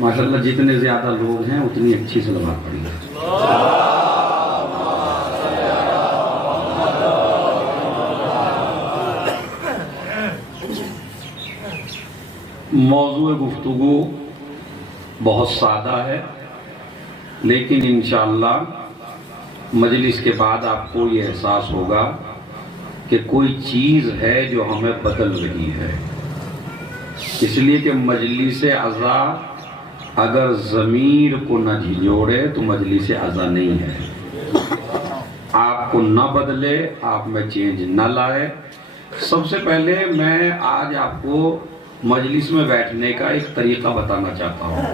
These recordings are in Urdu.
ماشاءاللہ جتنے زیادہ لوگ ہیں اتنی اچھی صلوات پڑھی ہے۔ موضوع گفتگو بہت سادہ ہے، لیکن انشاءاللہ مجلس کے بعد آپ کو یہ احساس ہوگا کہ کوئی چیز ہے جو ہمیں بدل رہی ہے، اس لیے کہ مجلس عزا اگر ضمیر کو نہ جھنجھوڑے تو مجلس عزا نہیں ہے۔ آپ کو نہ بدلے، آپ میں چینج نہ لائے۔ سب سے پہلے میں آج آپ کو مجلس میں بیٹھنے کا ایک طریقہ بتانا چاہتا ہوں،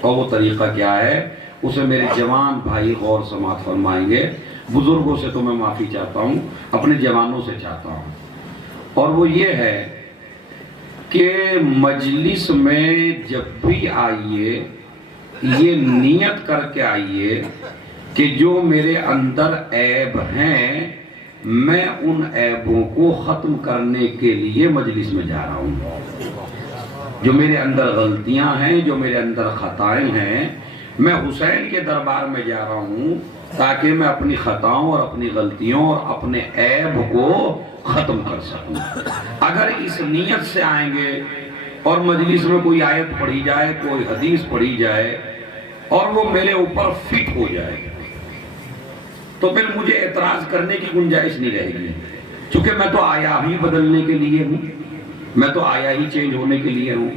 اور وہ طریقہ کیا ہے اسے میرے جوان بھائی غور سماعت فرمائیں گے۔ بزرگوں سے تو میں معافی چاہتا ہوں، اپنے جوانوں سے چاہتا ہوں، اور وہ یہ ہے کہ مجلس میں جب بھی آئیے یہ نیت کر کے آئیے کہ جو میرے اندر عیب ہیں میں ان عیبوں کو ختم کرنے کے لیے مجلس میں جا رہا ہوں۔ جو میرے اندر غلطیاں ہیں، جو میرے اندر خطائیں ہیں، میں حسین کے دربار میں جا رہا ہوں تاکہ میں اپنی خطاؤں اور اپنی غلطیوں اور اپنے عیب کو ختم کر سکوں۔ اگر اس نیت سے آئیں گے اور مجلس میں کوئی آیت پڑھی جائے، کوئی حدیث پڑھی جائے اور وہ میرے اوپر فٹ ہو جائے تو پھر مجھے اعتراض کرنے کی گنجائش نہیں رہے گی، چونکہ میں تو آیا ہی بدلنے کے لیے ہوں، میں تو آیا ہی چینج ہونے کے لیے ہوں۔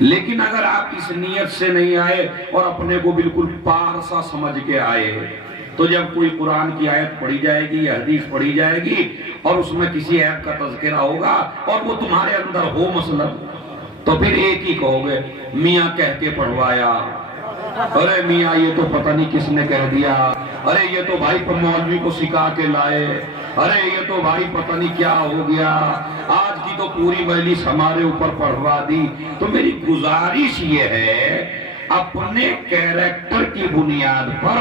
لیکن اگر آپ اس نیت سے نہیں آئے اور اپنے کو بالکل پارسا سمجھ کے آئے تو جب کوئی قرآن کی آیت پڑھی جائے گی یا حدیث پڑھی جائے گی اور اس میں کسی عیب کا تذکرہ ہوگا اور وہ تمہارے اندر ہو مثلا، تو پھر ایک ہی کہو گے میاں کہہ کے پڑھوایا، ارے میاں یہ تو پتہ نہیں کس نے کہہ دیا، ارے یہ تو بھائی مولوی کو سکھا کے لائے، ارے یہ تو بھائی پتہ نہیں کیا ہو گیا، آج کی تو پوری مجلس ہمارے اوپر پڑھوا دی۔ تو میری گزارش یہ ہے اپنے کیریکٹر کی بنیاد پر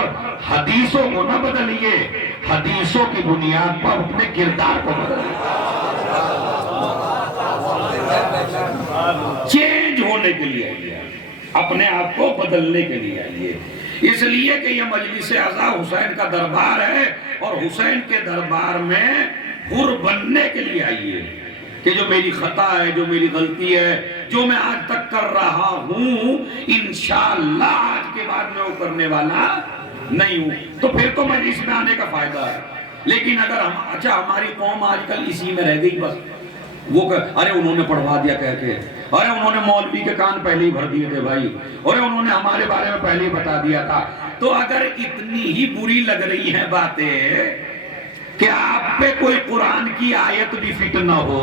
حدیثوں کو نہ بدلیے، حدیثوں کی بنیاد پر اپنے کردار کو بدلیے، چینج ہونے کے لیے آئیے، اپنے آپ کو بدلنے کے لیے آئیے۔ اس لیے کہ یہ مجلس عزا حسین کا دربار ہے اور حسین کے دربار میں حر بننے کے لیے آئیے کہ جو میری خطا ہے، جو میری غلطی ہے، جو میں آج تک کر رہا ہوں انشاءاللہ آج کے بعد میں وہ کرنے والا نہیں ہوں، تو پھر تو مجلس میں آنے کا فائدہ ہے۔ لیکن اگر ہماری قوم آج کل اسی میں رہ گئی، بس وہ ارے انہوں نے پڑھوا دیا کہہ کے، ارے انہوں نے مولوی کے کان پہلے ہی بھر دیے تھے بھائی، ارے انہوں نے ہمارے بارے میں پہلے ہی بتا دیا تھا۔ تو اگر اتنی ہی بری لگ رہی ہیں باتیں کہ آپ پہ کوئی قرآن کی آیت بھی فٹ نہ ہو،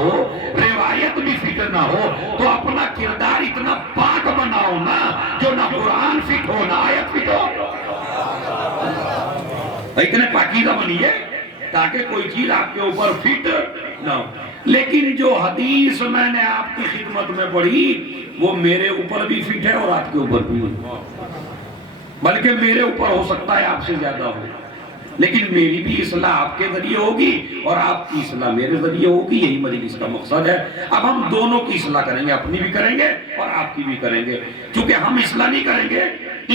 روایت بھی فٹ نہ ہو، تو اپنا کردار اتنا پاک بناؤ نا جو نہ قرآن فٹ ہو نہ آیت فٹ ہو، اتنے پاکیزہ بنیے تاکہ کوئی چیز آپ کے اوپر فٹ نہ ہو۔ لیکن جو حدیث میں نے آپ کی خدمت میں پڑھی وہ میرے اوپر بھی فٹ ہے اور آپ کے اوپر بھی، بلکہ میرے اوپر ہو سکتا ہے آپ سے زیادہ ہو، لیکن میری بھی اصلاح آپ کے ذریعے ہوگی اور آپ کی اصلاح میرے ذریعے ہوگی، یہی مجلس کا مقصد ہے۔ اب ہم دونوں کی اصلاح کریں گے، اپنی بھی کریں گے اور آپ کی بھی کریں گے، چونکہ ہم اصلاح نہیں کریں گے،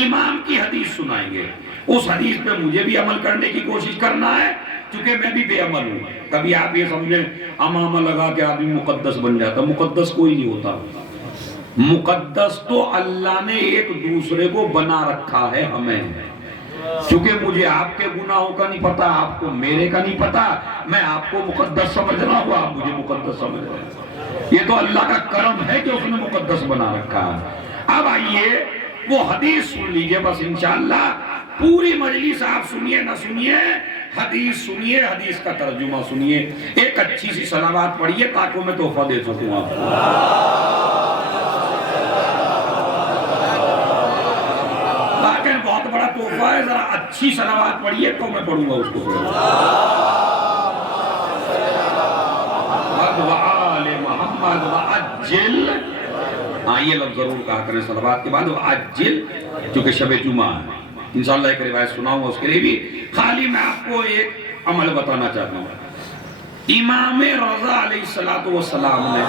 امام کی حدیث سنائیں گے، اس حدیث پہ مجھے بھی عمل کرنے کی کوشش کرنا ہے چونکہ میں بھی بے عمل ہوں۔ کبھی آپ یہ سمجھیں امامہ لگا کے آدمی مقدس بن جاتا، مقدس کوئی نہیں ہوتا، مقدس تو اللہ نے ایک دوسرے کو بنا رکھا ہے ہمیں، چونکہ مجھے آپ کے گناہوں کا نہیں پتا، آپ کو میرے کا نہیں پتا، میں آپ کو مقدس سمجھ رہا ہوں، آپ مجھے مقدس سمجھ رہے ہیں، یہ تو اللہ کا کرم ہے کہ اس نے مقدس بنا رکھا ہے۔ اب آئیے وہ حدیث سن لیجئے، بس انشاءاللہ پوری مجلس آپ سنیے نہ سنیے، حدیث سنیے، حدیث کا ترجمہ سنیے، ایک اچھی سی صلوات پڑھیے تاکہ میں تحفہ دے سکوں آپ کو۔ لیکن بہت بڑا تحفہ ہے، ذرا اچھی صلوات پڑھیے تو میں پڑھوں گا اس کو۔ وآل محمد وعجل، یہ لفظ ضرور کہا کریں صلوات کے بعد، وعجل، چونکہ شب جمعہ ہے، انشاءاللہ ایک روایت سناؤں گا اس کے لیے بھی۔ خالی میں آپ کو ایک عمل بتانا چاہتا ہوں، امام رضا علیہ السلام نے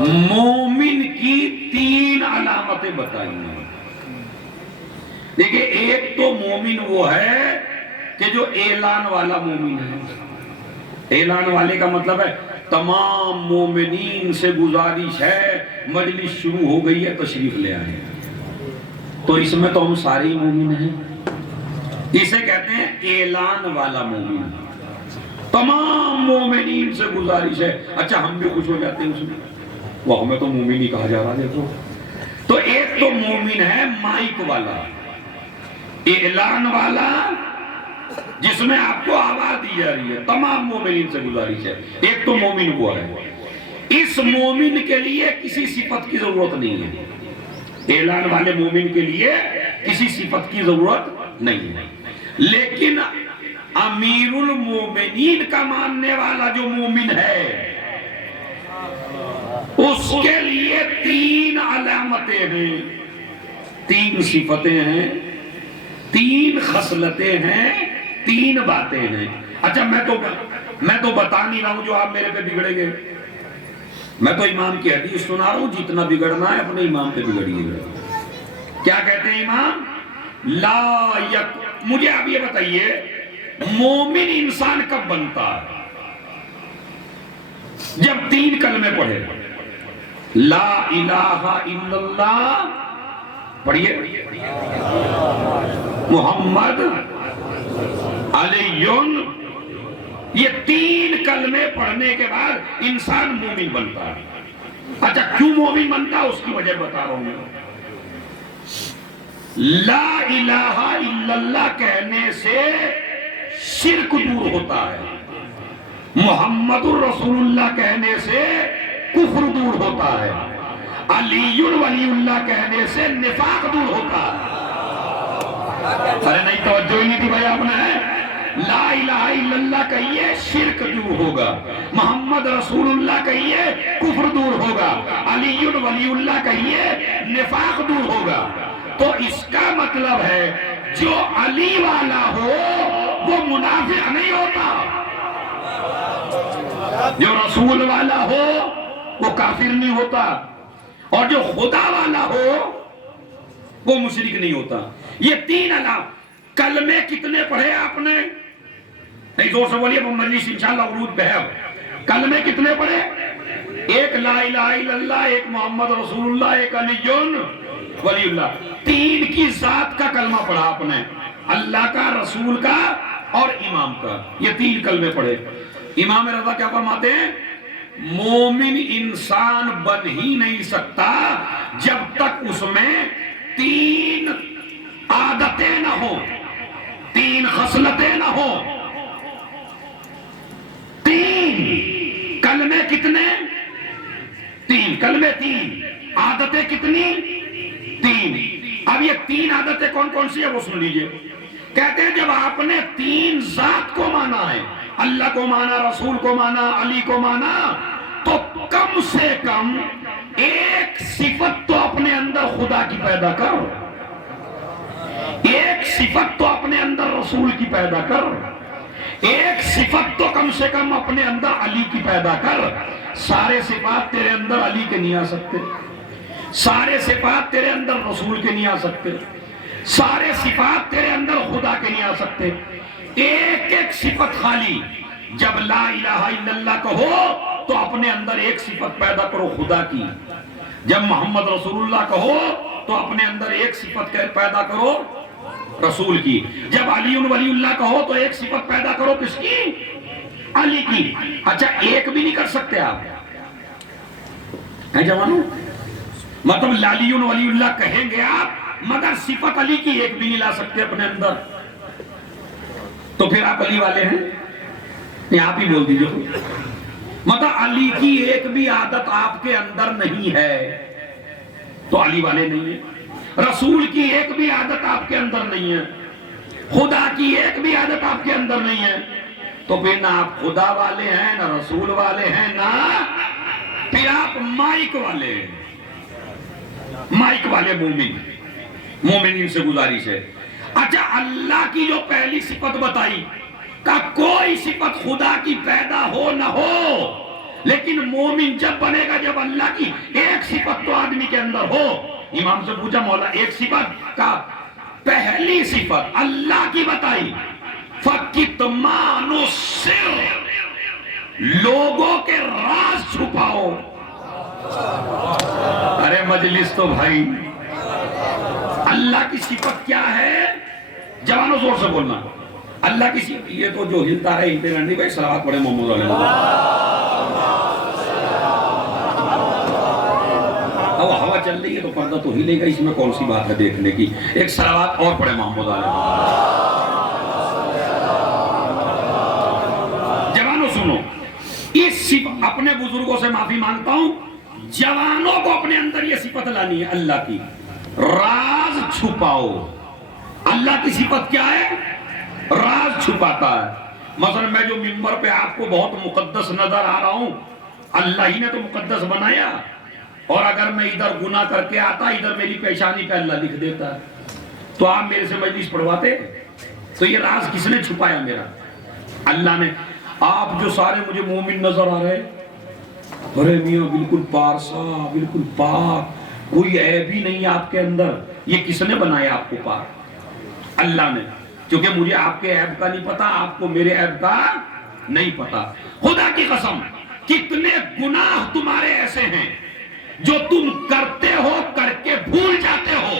مومن کی 3 علامتیں بتائی ہیں۔ دیکھیں، ایک تو مومن وہ ہے کہ جو اعلان والا مومن ہے۔ اعلان والے کا مطلب ہے تمام مومنین سے گزارش ہے، مجلس شروع ہو گئی ہے، تشریف لے آئیں۔ تو اس میں تو ہم سارے ہی مومن ہیں۔ اسے کہتے ہیں اعلان والا مومن، تمام مومنین سے گزارش ہے۔ اچھا، ہم بھی خوش ہو جاتے ہیں اس میں، وہ ہمیں تو مومن ہی کہا جا رہا ہے۔ دیکھو، تو ایک تو مومن ہے مائک والا، اعلان والا، جس میں آپ کو آواز دی جا رہی ہے، تمام مومنین سے گزارش ہے۔ ایک تو مومن وہ ہے۔ اس مومن کے لیے کسی صفت کی ضرورت نہیں ہے، اعلان والے مومن کے لیے کسی صفت کی ضرورت نہیں ہے۔ لیکن امیر المومنین کا ماننے والا جو مومن ہے، اس کے لیے 3 علامتیں ہیں، 3 صفتیں ہیں، 3 خصلتیں ہیں، 3 باتیں ہیں۔ اچھا، میں تو بتا نہیں رہا ہوں جو آپ میرے پہ بگڑیں گے، میں تو امام کی حدیث سنا رہا ہوں، جتنا بگڑنا ہے اپنے امام پہ بگڑیے گا۔ کیا کہتے ہیں امام؟ لا یک، مجھے آپ یہ بتائیے، مومن انسان کب بنتا ہے؟ جب 3 کلمے پڑھے، لا الہ الا اللہ پڑھیے، محمد علی، یہ 3 کلمے پڑھنے کے بعد انسان مومن بنتا ہے۔ اچھا، کیوں مومن بنتا ہے؟ اس کی وجہ بتا رہا ہوں میں۔ لا الہ الا اللہ کہنے سے شرک دور ہوتا ہے، محمد الرسول اللہ کہنے سے کفر دور ہوتا ہے، علی ولی اللہ کہنے سے نفاق دور ہوتا ہے۔ ارے نہیں، توجہ ہی نہیں تھی بھائی آپ نے۔ لا الہ الا اللہ کہیے، شرک دور ہوگا، محمد رسول اللہ کہیے، کفر دور ہوگا، علی ولی اللہ کہیے، نفاق دور ہوگا۔ تو اس کا مطلب ہے جو علی والا ہو وہ منافق نہیں ہوتا، جو رسول والا ہو وہ کافر نہیں ہوتا، اور جو خدا والا ہو وہ مشرک نہیں ہوتا۔ یہ 3 علامات۔ کلمے کتنے پڑھے آپ نے؟ نہیں، زور سے بولیے، مجلس انشاءاللہ عروج بہر۔ کلمے کتنے پڑھے؟ ایک لا الہ الا اللہ، ایک محمد رسول اللہ، ایک علی ولی اللہ۔ 3 کی ذات کا کلمہ پڑھا آپ نے، اللہ کا، رسول کا اور امام کا، یہ 3 کلمے پڑھے۔ امام رضا کیا فرماتے ہیں؟ مومن انسان بن ہی نہیں سکتا جب تک اس میں 3 عادتیں نہ ہوں، 3 خصلتیں نہ ہوں۔ 3 کلمے کتنے؟ 3 کلمے، 3 عادتیں کتنی؟ 3۔ اب یہ 3 عادتیں کون کون سی ہے وہ سن لیجئے۔ کہتے ہیں جب آپ نے 3 ذات کو مانا ہے، اللہ کو مانا، رسول کو مانا، علی کو مانا، تو کم سے کم 1 صفت تو اپنے اندر خدا کی پیدا کر، 1 صفت تو اپنے اندر رسول کی پیدا کر، 1 صفت تو کم سے کم اپنے اندر علی کی پیدا کر۔ سارے صفات تیرے اندر علی کے نہیں آ سکتے، سارے صفات تیرے اندر رسول کے نہیں آ سکتے، سارے صفات تیرے اندر خدا کے نہیں آ سکتے۔ 1 صفت خالی۔ جب لا الہ الا اللہ کہو تو اپنے اندر 1 صفت پیدا کرو خدا کی، جب محمد رسول اللہ کہو تو اپنے اندر 1 صفت پیدا کرو رسول کی، جب علی ولی اللہ کہو تو 1 صفت پیدا کرو کس کی؟ علی کی۔ اچھا، 1 بھی نہیں کر سکتے آپ ہیں جوانوں؟ مطلب علی ولی اللہ کہیں گے آپ، مگر صفت علی کی 1 بھی نہیں لا سکتے اپنے اندر، تو پھر آپ علی والے ہیں؟ نہیں، آپ ہی بول دیجئے۔ مطلب علی کی 1 بھی عادت آپ کے اندر نہیں ہے تو علی والے نہیں ہیں، رسول کی 1 بھی عادت آپ کے اندر نہیں ہے، خدا کی 1 بھی عادت آپ کے اندر نہیں ہے، تو پھر نہ آپ خدا والے ہیں، نہ رسول والے ہیں، نہ پھر آپ مائک والے ہیں، مائک والے مومنین سے گزارش ہے۔ اچھا، اللہ کی جو پہلی صفت بتائی کہ کوئی صفت خدا کی پیدا ہو نہ ہو، لیکن مومن جب بنے گا جب اللہ کی ایک صفت تو آدمی کے اندر ہو. امام سے پوچھا مولا ایک صفت کا، پہلی صفت اللہ کی بتائی، فَكِتْمَانُ السِّرِّ، لوگوں کے راز چھپاؤ. ارے مجلس تو بھائی، اللہ کی صفت کیا ہے؟ جوانوں زور سے بولنا. اللہ کی صفت یہ تو جو ہلتا ہے ہلتے رہنے بھائی صلوات پڑھے محمد علیہ وسلم. اب ہوا چل رہی ہے تو پردہ تو ہلے گا، اس میں کون سی بات ہے دیکھنے کی. ایک صلوات اور پڑھے محمد علیہ وسلم. جوانوں سنو، اس صفت، اپنے بزرگوں سے معافی مانگتا ہوں، جوانوں کو اپنے اندر یہ صفت لانی ہے اللہ کی، راز چھپاؤ. اللہ کی صفت کیا ہے؟ راز چھپاتا ہے. مثلا میں جو منبر پہ آپ کو بہت مقدس نظر آ رہا ہوں، اللہ ہی نے تو مقدس بنایا، اور اگر میں ادھر گناہ کر کے آتا، ادھر میری پیشانی پہ اللہ لکھ دیتا، تو آپ میرے سے مجلس پڑھواتے؟ تو یہ راز کس نے چھپایا؟ میرا اللہ نے. آپ جو سارے مجھے مومن نظر آ رہے، ارے میاں بالکل پارسا، بالکل پاک، کوئی عیب ہی نہیں آپ کے اندر، یہ کس نے بنایا آپ کو پاک؟ اللہ نے. کیونکہ مجھے آپ کے عیب کا نہیں پتا، آپ کو میرے عیب کا نہیں پتا. خدا کی قسم کتنے گناہ تمہارے ایسے ہیں جو تم کرتے ہو، کر کے بھول جاتے ہو.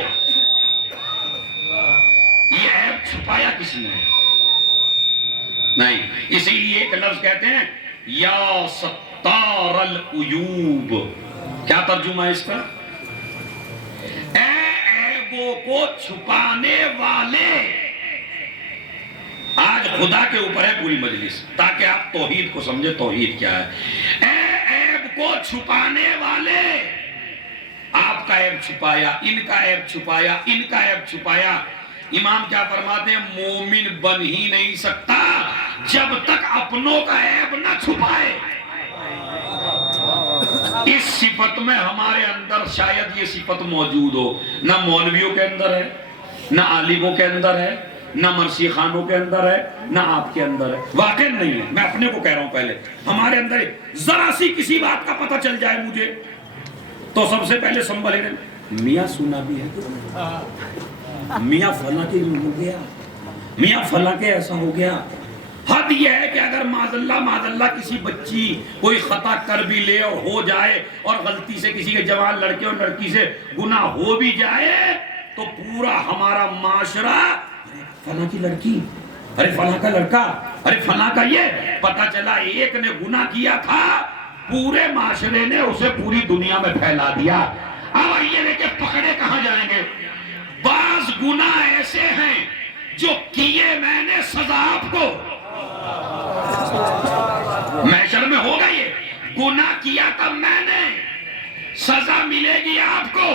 یہ عیب چھپایا کس نے؟ نہیں. اسی لیے ایک لفظ کہتے ہیں یا ستار العیوب. کیا ترجمہ ہے اس کا؟ اے عیبوں کو چھپانے والے. آج خدا کے اوپر ہے پوری مجلس، تاکہ آپ توحید کو سمجھے. توحید کیا ہے؟ اے عیب کو چھپانے والے، آپ کا عیب چھپایا، ان کا عیب چھپایا، ان کا عیب چھپایا. امام کیا فرماتے ہیں؟ مومن بن ہی نہیں سکتا جب تک اپنوں کا عیب نہ چھپائے. اس صفت میں ہمارے اندر شاید یہ صفت موجود ہو. نہ مولویوں کے اندر ہے، نہ عالموں کے اندر ہے، نہ مرثی خانوں کے اندر ہے، نہ آپ کے اندر ہے. واقع نہیں ہے، میں اپنے کو کہہ رہا ہوں. پہلے ہمارے اندر ذرا سی کسی بات کا پتہ چل جائے مجھے تو سب سے پہلے سنبھلے گا، میاں سنا بھی ہے، میاں فلاں کے ہو گیا، میاں فلاں کے ایسا ہو گیا. حد یہ ہے کہ اگر معاذ اللہ کسی بچی کوئی خطا کر بھی لے اور ہو جائے، اور غلطی سے کسی کے جوان لڑکے اور لڑکی سے گناہ ہو بھی جائے، تو پورا ہمارا معاشرہ فلاں کی لڑکی، ارے فلاں کا لڑکا، ارے فلاں کا یہ. پتہ چلا ایک نے گناہ کیا تھا، پورے معاشرے نے اسے پوری دنیا میں پھیلا دیا. اب یہ دیکھیں پکڑے کہاں جائیں گے. بعض گناہ ایسے ہیں جو کیے میں نے، سزا آپ کو محشر میں ہوگا. یہ گناہ کیا تھا میں نے، سزا ملے گی آپ کو.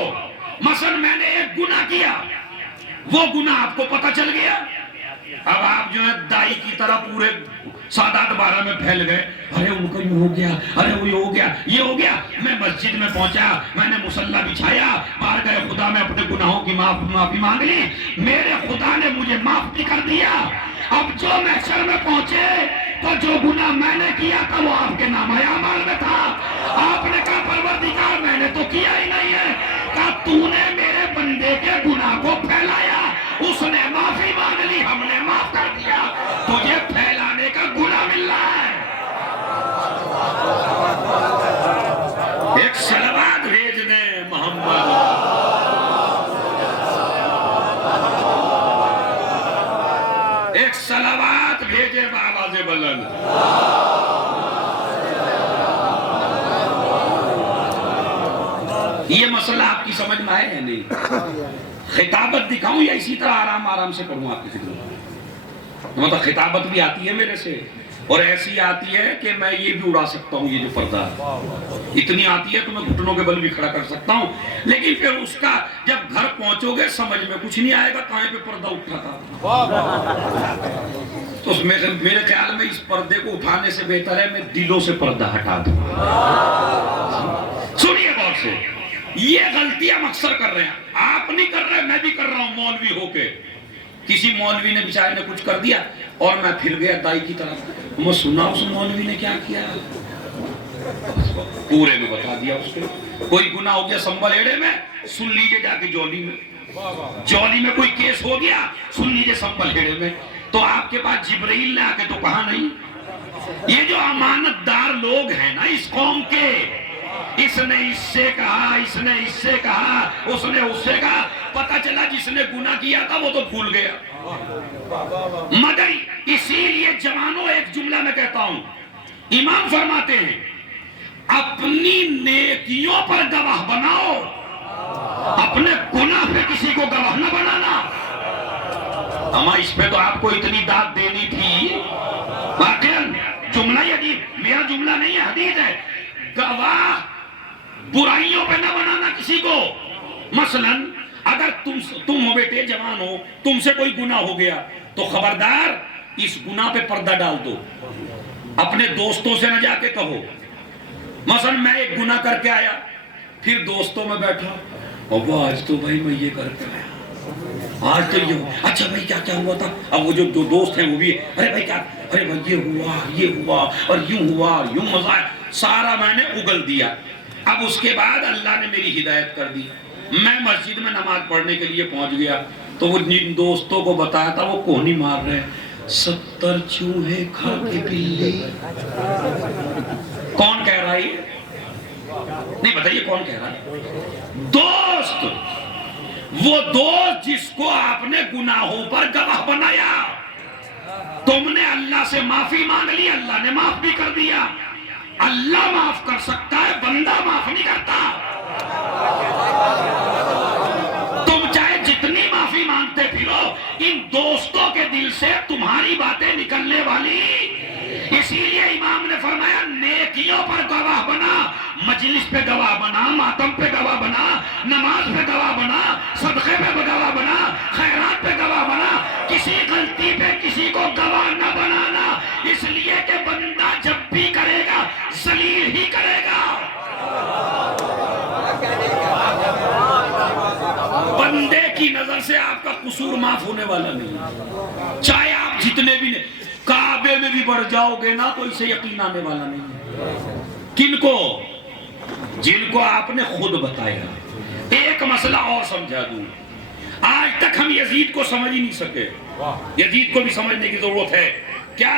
مثلا میں نے ایک گناہ کیا، وہ گناہ آپ کو پتہ چل گیا. اب آپ جو ہے دائی کی طرح پورے سادات بارہ میں پھیل گئے، ارے ان کو یہ ہو گیا، ارے وہ یہ ہو گیا، یہ ہو گیا. میں مسجد میں پہنچا، میں نے مصلی بچھایا، بار گئے خدا میں اپنے گناہوں کی معافی مانگ لی، میرے خدا نے مجھے معاف بھی کر دیا. اب جو محشر میں پہنچے تو جو گناہ میں نے کیا تھا وہ آپ کے نامہ اعمال میں تھا. آپ نے کہا پروردگار میں نے تو کیا ہی نہیں ہے. کہا تو نے میرے بندے کے گناہ کو پھیلایا، اس نے معافی مانگ لی، ہم نے معاف کر دیا، تجھے پھیلانے کا گناہ مل رہا ہے. ایک صلوات بھیج دیں محمد. ایک صلوات بھیجے بآواز بلند. یہ مسئلہ آپ کی سمجھ میں آئے ہے نہیں؟ خطابت دکھاؤں یا اسی طرح آرام سے پڑھوں آپ کی خدمت؟ مطلب خطابت بھی آتی ہے میرے سے، اور ایسی آتی ہے کہ میں یہ بھی اڑا سکتا ہوں. یہ جو پردہ ہے اتنی آتی ہے تو میں گھٹنوں کے بل بھی کھڑا کر سکتا ہوں. لیکن پھر اس کا جب گھر پہنچو گے سمجھ میں کچھ نہیں آئے گا کہاں پہ پردہ اٹھا تھا. تو میرے خیال میں اس پردے کو اٹھانے سے بہتر ہے میں دلوں سے پردہ ہٹا دوں. سنیے غور سے، یہ غلطی ہم اکثر کر رہے ہیں. آپ نہیں کر رہے، میں بھی کر رہا ہوں مولوی ہو کے. کسی مولوی نے بیچارے نے کچھ کر دیا اور میں پھر گیا دائی کی طرف، میں سنا اس مولوی نے کیا کیا. پورے میں بتا دیا اس کے. کوئی گناہ ہو گیا سنبل ایڑے میں, سن لیجئے جا کے جولی میں. جولی میں کوئی کیس ہو گیا, سن لیجئے سنبل ایڑے میں. تو آپ کے پاس جبرائیل نے آ کے تو کہا نہیں. یہ جو امانت دار لوگ ہیں نا اس قوم کے, اس نے اس سے کہا, اس نے اس سے کہا, اس نے اس سے کہا, پتہ چلا جس نے گناہ کیا تھا وہ تو بھول گیا. مگر اسی لیے جوانوں ایک جملہ میں کہتا ہوں, امام فرماتے ہیں اپنی نیکیوں پر گواہ بناؤ, اپنے گناہ پہ کسی کو گواہ نہ بنانا. اما اس پہ تو آپ کو اتنی داد دینی تھی. واقعاً جملہ یہ عجیب, میرا جملہ نہیں ہے, حدیث ہے. گواہ برائیوں پہ نہ بنانا کسی کو. مثلا اگر تم ہو بیٹے, جوان ہو, تم سے کوئی گناہ ہو گیا تو خبردار اس گناہ پہ پردہ ڈال دو. اپنے دوستوں سے نہ جا کے کہو. مثلا میں ایک گناہ کر کے آیا, پھر دوستوں میں بیٹھا, ابا آج تو بھائی میں یہ کر کے آیا, آج تو یہ ہوا, اچھا بھائی کیا کیا ہوا تھا. اب وہ جو دوست ہیں وہ بھی, ارے بھائی کیا, ارے بھائی یہ ہوا اور یوں ہوا اور یوں مزہ ہے. سارا میں نے اگل دیا. اب اس کے بعد اللہ نے میری ہدایت کر دی. میں مسجد میں نماز پڑھنے کے لیے پہنچ گیا تو وہ جن دوستوں کو بتایا تھا وہ کوہنی مار رہے ہیں, 70 چوہے کھا کے بلی. کون کہہ رہا ہے؟ نہیں بتائیے کون کہہ رہا ہے؟ دوست. وہ دوست جس کو آپ نے گناہوں پر گواہ بنایا, تم نے اللہ سے معافی مانگ لی, اللہ نے معاف بھی کر دیا. اللہ معاف کر سکتا ہے, بندہ معاف نہیں کرتا. تم چاہے جتنی معافی مانگتے پھرو, ان دوستوں کے دل سے تمہاری باتیں نکلنے والی. اسی لیے امام نے فرمایا نیکیوں پر گواہ بنا, مجلس پہ گواہ بنا, ماتم پہ گواہ بنا, نماز پہ گواہ بنا, صدقے پہ گواہ بنا, خیرات پہ گواہ بنا. کسی غلطی پہ کسی کو گواہ نہ بنانا, اس لیے کہ بندہ جب بھی کرے گا ذلیل ہی کرے گا. بندے کی نظر سے آپ کا قصور معاف ہونے والا نہیں, چاہے آپ جتنے بھی کعبے میں بھی بڑھ جاؤ گے نا تو اسے یقین آنے والا نہیں. کن کو؟ جن کو آپ نے خود بتایا. ایک مسئلہ اور سمجھا دوں, آج تک ہم یزید کو سمجھ ہی نہیں سکے. یزید کو بھی سمجھنے کی ضرورت ہے. کیا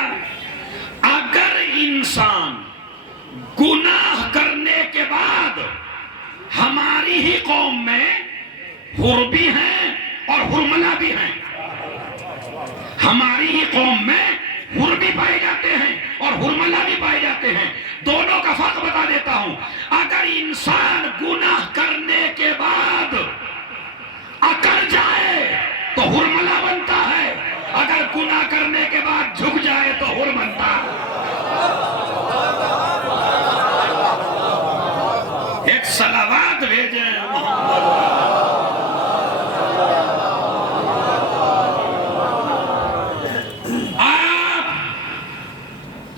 اگر انسان گناہ کرنے کے بعد, ہماری ہی قوم میں حر بھی ہیں اور حرملہ بھی ہیں, ہماری ہی قوم میں حر بھی پائے جاتے ہیں اور حرملہ بھی پائے جاتے ہیں. دونوں کا فرق بتا دیتا ہوں. اگر انسان گناہ کرنے کے بعد اکڑ جائے تو حرملہ بنتا ہے, اگر گناہ کرنے کے بعد جھک جائے تو حر بنتا ہے. ایک صلوات بھیجیں محمد.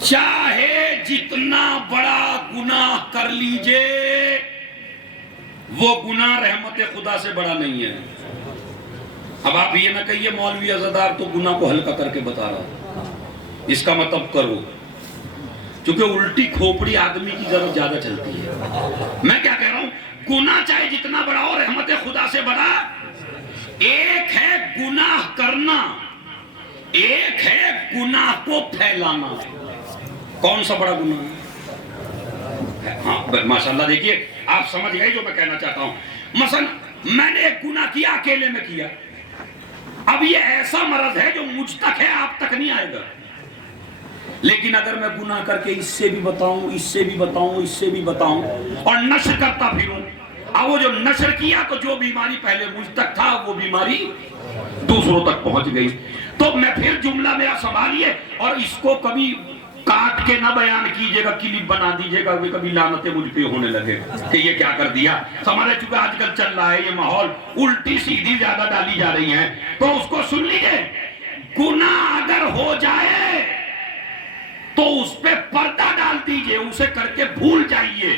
چاہے جتنا بڑا گناہ کر لیجئے, وہ گناہ رحمت خدا سے بڑا نہیں ہے. اب آپ یہ نہ کہیے مولوی عزادار تو گناہ کو ہلکا کر کے بتا رہا, اس کا مطلب کرو, چونکہ الٹی کھوپڑی آدمی کی ضرورت زیادہ چلتی ہے. میں کیا کہہ رہا ہوں, گناہ چاہے جتنا بڑا ہو رحمت خدا سے بڑا. ایک ہے گناہ کرنا, ایک ہے گناہ کو پھیلانا. کون سا بڑا گناہ ہے؟ ہاں ماشاءاللہ دیکھیے آپ سمجھ گئے جو میں کہنا چاہتا ہوں. مثلا میں نے ایک گناہ کیا, اکیلے میں کیا. اب یہ ایسا مرض ہے جو مجھ تک ہے, آپ تک نہیں آئے گا. لیکن اگر میں گناہ کر کے اس سے بھی بتاؤں, اس سے بھی بتاؤں, اس سے بھی بتاؤں اور نشر کرتا پھروں, اب وہ جو نشر کیا تو جو بیماری پہلے مجھ تک تھا وہ بیماری دوسروں تک پہنچ گئی. تو میں پھر جملہ میرا سنبھالیے, اور اس کو کبھی کاٹ کے نہ بیان کیجئے گا, کلپ بنا دیجئے گا, کبھی لعنتیں مجھ پہ ہونے لگے کہ یہ کیا کر دیا. سمجھے چکا آج کل چل رہا ہے یہ ماحول, الٹی سیدھی زیادہ ڈالی جا رہی ہیں. تو اس کو سن لیجئے, گناہ اگر ہو جائے تو اس پہ پردہ ڈال دیجئے, اسے کر کے بھول جائیے,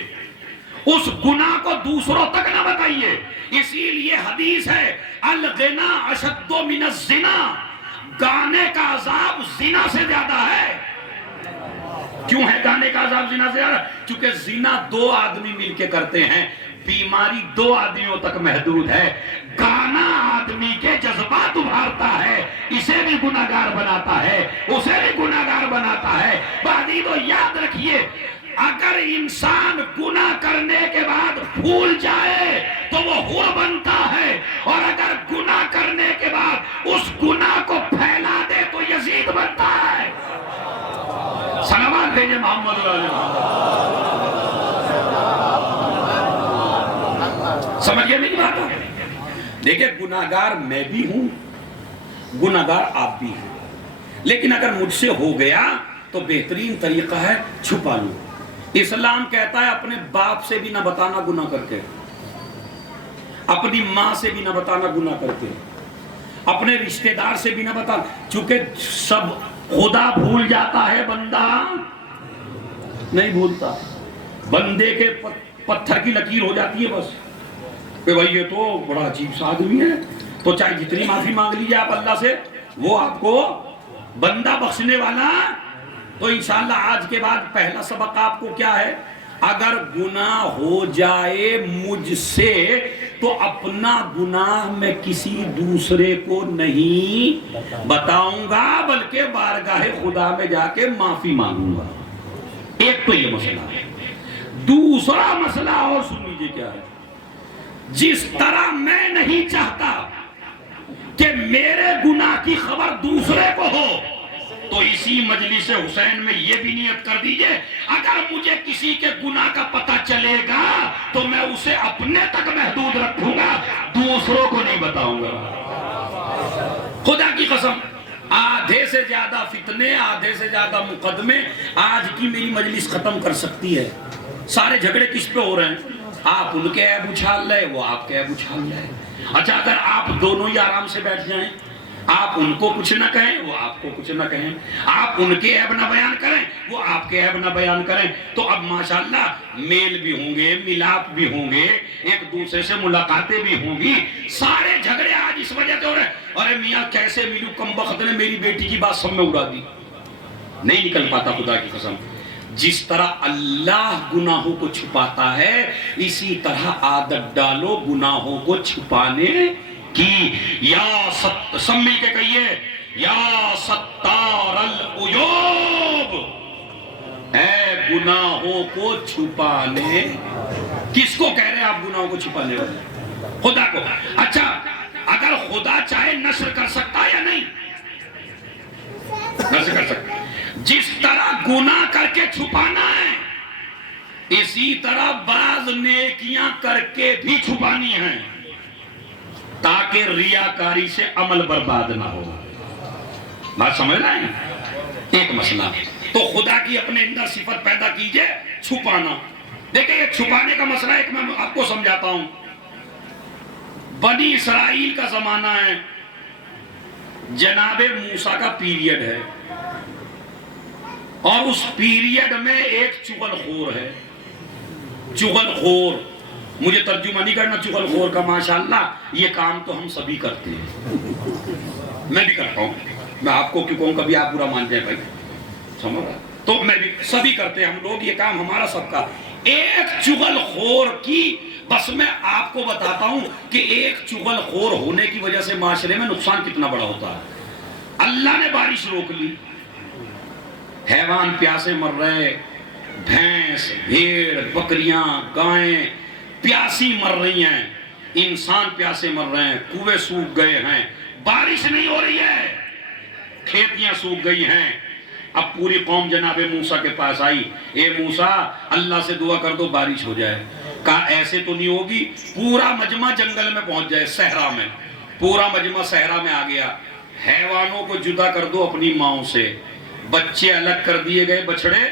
اس گناہ کو دوسروں تک نہ بتائیے. اسی لیے حدیث ہے الغنا اشد من الزنا, گانے کا عذاب زنا سے زیادہ ہے. کیوں ہے گانے کا عذاب زنا سے زیادہ؟ چونکہ زنا دو آدمی مل کے کرتے ہیں، بیماری دو آدمیوں تک محدود ہے، گانا آدمی کے جذبات ابھارتا ہے، اسے بھی گناہگار بناتا ہے، اسے بھی گناہگار بناتا ہے۔ بادی تو یاد رکھیے، اگر انسان گناہ کرنے کے بعد بھول جائے تو وہ حور بنتا ہے، اور اگر گناہ کرنے کے بعد اس گناہ کو پھیلا دے تو یزید بنتا ہے۔ صلوات بھیجے محمد صلی اللہ علیہ وسلم۔ سمجھئے میری بات؟ دیکھیں گناہگار میں بھی ہوں، گناہگار آپ بھی ہیں، لیکن اگر مجھ سے ہو گیا تو بہترین طریقہ ہے چھپا لوں۔ اسلام کہتا ہے اپنے باپ سے بھی نہ بتانا گناہ کر کے، اپنی ماں سے بھی نہ بتانا گناہ کر کے، اپنے رشتہ دار سے بھی نہ بتانا، چونکہ سب خدا بھول جاتا ہے، بندہ نہیں بھولتا۔ بندے کے پتھر کی لکیر ہو جاتی ہے بس کہ بھائی یہ تو بڑا عجیب سا آدمی ہے، تو چاہے جتنی معافی مانگ لیجیے آپ اللہ سے، وہ آپ کو بندہ بخشنے والا۔ تو انشاءاللہ آج کے بعد پہلا سبق آپ کو کیا ہے؟ اگر گناہ ہو جائے مجھ سے تو اپنا گناہ میں کسی دوسرے کو نہیں بتاؤں گا، بلکہ بارگاہ خدا میں جا کے معافی مانگوں گا۔ ایک تو یہ مسئلہ ہے۔ دوسرا مسئلہ اور سن لیجیے کیا ہے؟ جس طرح میں نہیں چاہتا کہ میرے گناہ کی خبر دوسرے کو ہو، تو اسی مجلس حسین میں یہ بھی نیت کر دیجئے، اگر مجھے کسی کے گناہ کا پتہ چلے گا تو میں اسے اپنے تک محدود رکھوں گا، دوسروں کو نہیں بتاؤں گا۔ خدا کی قسم، آدھے سے زیادہ فتنے، آدھے سے زیادہ مقدمے آج کی میری مجلس ختم کر سکتی ہے۔ سارے جھگڑے کس پہ ہو رہے ہیں؟ آپ ان کے عیب اچھال رہے، وہ آپ کے عیب اچھال رہے۔ اچھا اگر آپ دونوں ہی آرام سے بیٹھ جائیں، آپ ان کو کچھ نہ کہیں، وہ آپ کو کچھ نہ کہیں، آپ ان کے عیب نہ بیان کریں، وہ آپ کے عیب نہ بیان کریں، تو اب ماشاءاللہ میل بھی ہوں گے، ملاپ بھی ہوں گے، ایک دوسرے سے ملاقاتیں بھی ہوں گی۔ سارے جھگڑے آج اس وجہ سے ہو رہے ہیں، ارے میاں کیسے ملوں، کمبخت نے میری بیٹی کی بات سب میں اڑا دی۔ نہیں نکل پاتا خدا کی قسم۔ جس طرح اللہ گناہوں کو چھپاتا ہے، اسی طرح عادت ڈالو گناہوں کو چھپانے کی۔ یا سب مل کے کہیے، یا ستار العیوب، اے گناہوں کو چھپانے۔ کس کو کہہ رہے ہیں آپ گناہوں کو چھپانے والے؟ خدا کو۔ اچھا اگر خدا چاہے نشر کر سکتا یا نہیں؟ نشر کر سکتا۔ جس طرح گناہ کر کے چھپانا ہے، اسی طرح بعض نیکیاں کر کے بھی چھپانی ہیں، تاکہ ریاکاری سے عمل برباد نہ ہو۔ بات سمجھ رہے ہیں؟ ایک مسئلہ تو خدا کی اپنے اندر صفت پیدا کیجئے، چھپانا۔ دیکھیں یہ چھپانے کا مسئلہ ایک میں آپ کو سمجھاتا ہوں۔ بنی اسرائیل کا زمانہ ہے، جناب موسیٰ کا پیریڈ ہے، اور اس پیریڈ میں ایک چغل خور ہے۔ چغل خور، مجھے ترجمہ نہیں کرنا چغل خور کا، ماشاءاللہ یہ کام تو ہم سبھی کرتے ہیں، میں بھی کرتا ہوں، میں آپ کو کیوں کہوں کبھی آپ برا مان جائیں بھائی، سمجھ رہا؟ تو میں بھی، سبھی کرتے ہیں ہم لوگ، یہ کام ہمارا سب کا۔ ایک چغل خور کی، بس میں آپ کو بتاتا ہوں کہ ایک چغل خور ہونے کی وجہ سے معاشرے میں نقصان کتنا بڑا ہوتا ہے۔ اللہ نے بارش روک لی، حیوان پیاسے مر رہے، بھینس، بھیڑ، بکریاں، گائیں پیاسی مر رہی ہیں، انسان پیاسے مر رہے ہیں، کنویں سوکھ گئے ہیں، بارش نہیں ہو رہی ہے، کھیتیاں سوکھ گئی ہیں۔ اب پوری قوم جناب موسیٰ کے پاس آئی، اے موسیٰ اللہ سے دعا کر دو بارش ہو جائے۔ کہا ایسے تو نہیں ہوگی، پورا مجمع جنگل میں پہنچ جائے، صحرا میں، پورا مجمع صحرا میں آ گیا، حیوانوں کو جدا کر دو اپنی ماؤں سے، بچے الگ کر دیے گئے، بچڑے،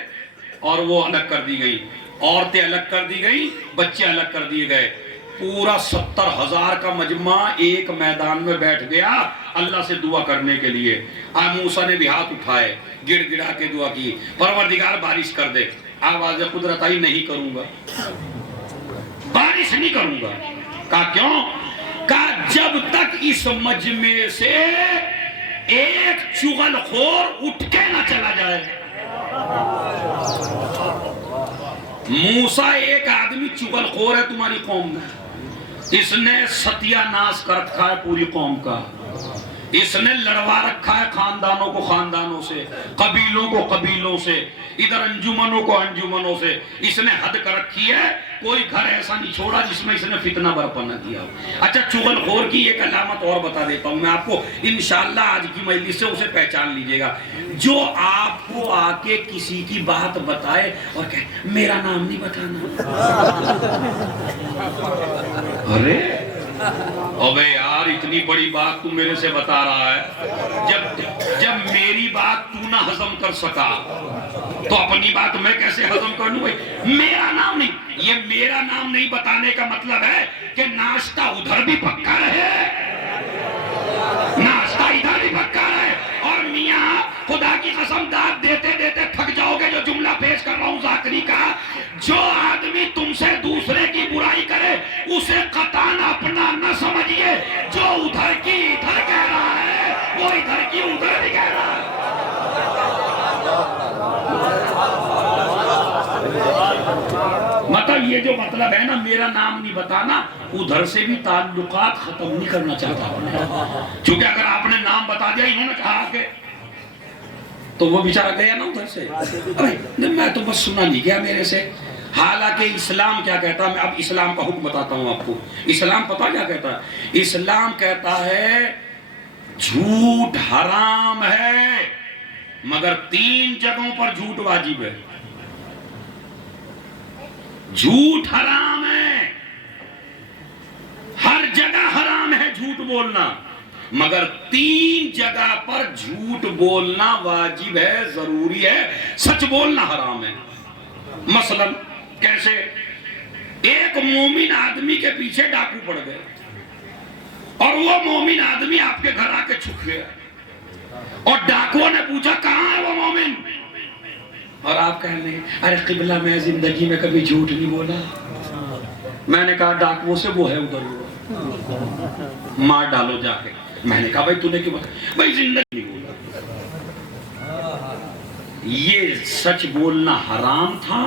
اور وہ الگ کر دی گئی، عورتیں الگ کر دی گئی، بچے الگ کر دیے گئے، پورا 70,000 کا مجمع ایک میدان میں بیٹھ گیا اللہ سے دعا کرنے کے لیے۔ موسیٰ نے بھی ہاتھ اٹھائے، گڑ گڑا کے دعا کی، پروردگار بارش کر دے۔ آواز قدرت آئی، نہیں کروں گا، بارش نہیں کروں گا۔ کہا کیوں؟ کہا جب تک اس مجمع سے ایک چغل خور اٹھ کے نہ چلا جائے۔ موسیٰ ایک آدمی چغل خور ہے تمہاری قوم میں، اس نے ستیہ ناش کر رکھا ہے پوری قوم کا، اس نے لڑوا رکھا ہے خاندانوں کو خاندانوں سے، قبیلوں کو قبیلوں سے، ادھر انجمنوں کو انجمنوں سے، اس نے حد کر رکھی ہے، کوئی گھر ایسا نہیں چھوڑا جس میں اس نے فتنہ برپا نہ کیا ہو۔ اچھا چغل خور کی ایک علامت اور بتا دیتا ہوں میں آپ کو، انشاءاللہ آج کی مجلس سے اسے پہچان لیجئے گا۔ جو آپ کو آ کے کسی کی بات بتائے اور کہے میرا نام نہیں بتانا، ارے ابے یار اتنی بڑی بات تو میرے سے بتا رہا ہے، جب میری بات تو نہ ہضم کر سکا تو اپنی بات میں کیسے ہضم کر لوں؟ میرا نام نہیں، یہ میرا نام نہیں بتانے کا مطلب ہے کہ ناشتہ ادھر بھی پکا رہے، ناشتہ ادھر بھی پکا رہے، اور میاں خدا کی قسم داد دیتے دیتے تھک جاؤ گے۔ جو جملہ پیش کر رہا ہوں ذاکری کا، جو آدمی تم سے دوسرے کی برائی کرے اسے قطعاً اپنا نہ سمجھیے، جو ادھر کی ادھر کہہ رہا ہے وہ ادھر کی ادھر بھی کہہ رہا ہے۔ مطلب یہ جو مطلب ہے نا میرا نام نہیں بتانا، ادھر سے بھی تعلقات ختم نہیں کرنا چاہتا ہوں، چونکہ اگر آپ نے نام بتا دیا انہوں نے کہا کہ تو وہ بیچارہ گیا نا ادھر سے، ارے میں تو بس سنا نہیں گیا میرے سے۔ حالانکہ اسلام کیا کہتا ہے، میں اب اسلام کا حکم بتاتا ہوں آپ کو۔ اسلام پتہ کیا کہتا ہے؟ اسلام کہتا ہے جھوٹ حرام ہے مگر 3 جگہوں پر جھوٹ واجب ہے۔ جھوٹ حرام ہے، ہر جگہ حرام ہے جھوٹ بولنا، مگر 3 جگہ پر جھوٹ بولنا واجب ہے، ضروری ہے، سچ بولنا حرام ہے۔ مثلا کیسے؟ ایک مومن آدمی کے پیچھے ڈاکو پڑ گئے اور وہ مومن آدمی آپ کے گھر آ کے چھپ گیا اور ڈاکوؤں نے پوچھا کہاں ہے وہ مومن، اور آپ کہنے لگے ارے قبلہ میں زندگی میں کبھی جھوٹ نہیں بولا۔ میں نے کہا ڈاکوؤں سے وہ ہے ادھر، وہ مار ڈالو جا کے۔ میں نے کہا بھائی تو نے کیوں بتا؟ بھائی زندگی نہیں بولا۔ یہ سچ بولنا حرام تھا،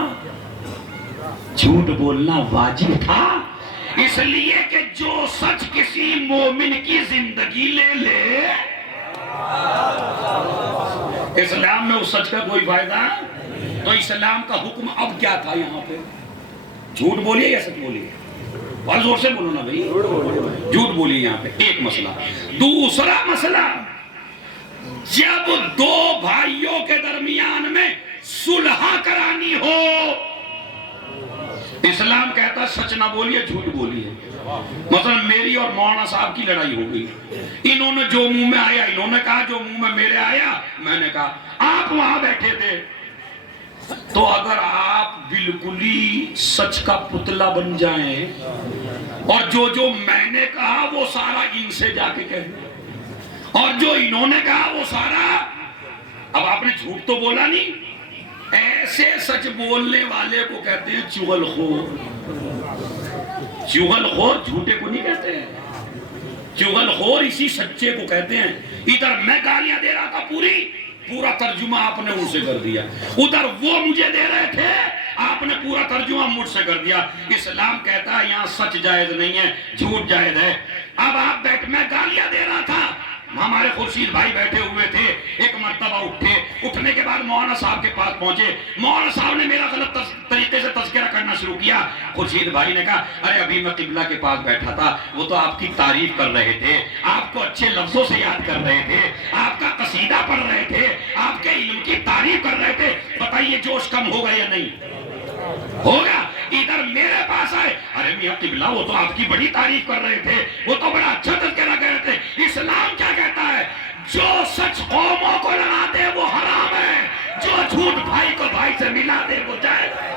جھوٹ بولنا واجب تھا، اس لیے کہ جو سچ کسی مومن کی زندگی لے لے، اسلام میں اس سچ کا کوئی فائدہ۔ تو اسلام کا حکم اب کیا تھا یہاں پہ؟ جھوٹ بولیے یا سچ بولیے؟ بہت زور سے بولو نا بھائی، جھوٹ بولیے یہاں پہ، ایک مسئلہ۔ دوسرا مسئلہ، جب 2 بھائیوں کے درمیان میں صلح کرانی ہو، اسلام کہتا ہے سچ نہ بولیے جھوٹ بولیے۔ مثلا میری اور مولانا صاحب کی لڑائی ہو گئی، انہوں نے جو منہ میں آیا انہوں نے کہا، جو منہ میں میرے آیا میں نے کہا۔ آپ وہاں بیٹھے تھے، تو اگر آپ بالکل ہی سچ کا پتلا بن جائیں اور جو میں نے کہا وہ سارا ان سے جا کے کہیں اور جو انہوں نے کہا وہ سارا، اب آپ نے جھوٹ تو بولا نہیں، ایسے سچ بولنے والے کو کہتے ہیں چغل خور۔ چغل خور جھوٹے کو نہیں کہتے ہیں، چغل خور اسی سچے کو کہتے ہیں۔ ادھر میں گالیاں دے رہا تھا، پورا ترجمہ آپ نے ان سے کر دیا، ادھر وہ مجھے دے رہے تھے، آپ نے پورا ترجمہ مجھ سے کر دیا۔ اسلام کہتا ہے یہاں سچ جائز نہیں ہے، جھوٹ جائز ہے۔ اب آپ میں گالیاں دے رہا تھا، ہمارے خورشید بھائی بیٹھے ہوئے تھے، ایک مرتبہ اٹھنے کے بعد مولانا صاحب کے پاس پہنچے، مولانا صاحب نے میرا غلط طریقے سے تذکرہ کرنا شروع کیا۔ خورشید بھائی نے کہا ارے ابھی میں قبلہ کے پاس بیٹھا تھا، وہ تو آپ کی تعریف کر رہے تھے، آپ کو اچھے لفظوں سے یاد کر رہے تھے، آپ کا قصیدہ پڑھ رہے تھے، آپ کے علم کی تعریف کر رہے تھے، بتائیے جوش کم ہوگا یا نہیں ہوگا؟ ادھر میرے پاس آئے، ارے میاں قبلہ وہ تو آپ کی بڑی تعریف کر رہے تھے، وہ تو بڑا اچھا تذکرہ کر رہے تھے۔ اسلام کیا کہتا ہے؟ جو سچ قوموں کو لڑا دے وہ حرام ہے، جو جھوٹ بھائی کو بھائی سے ملا دے وہ جائز ہے۔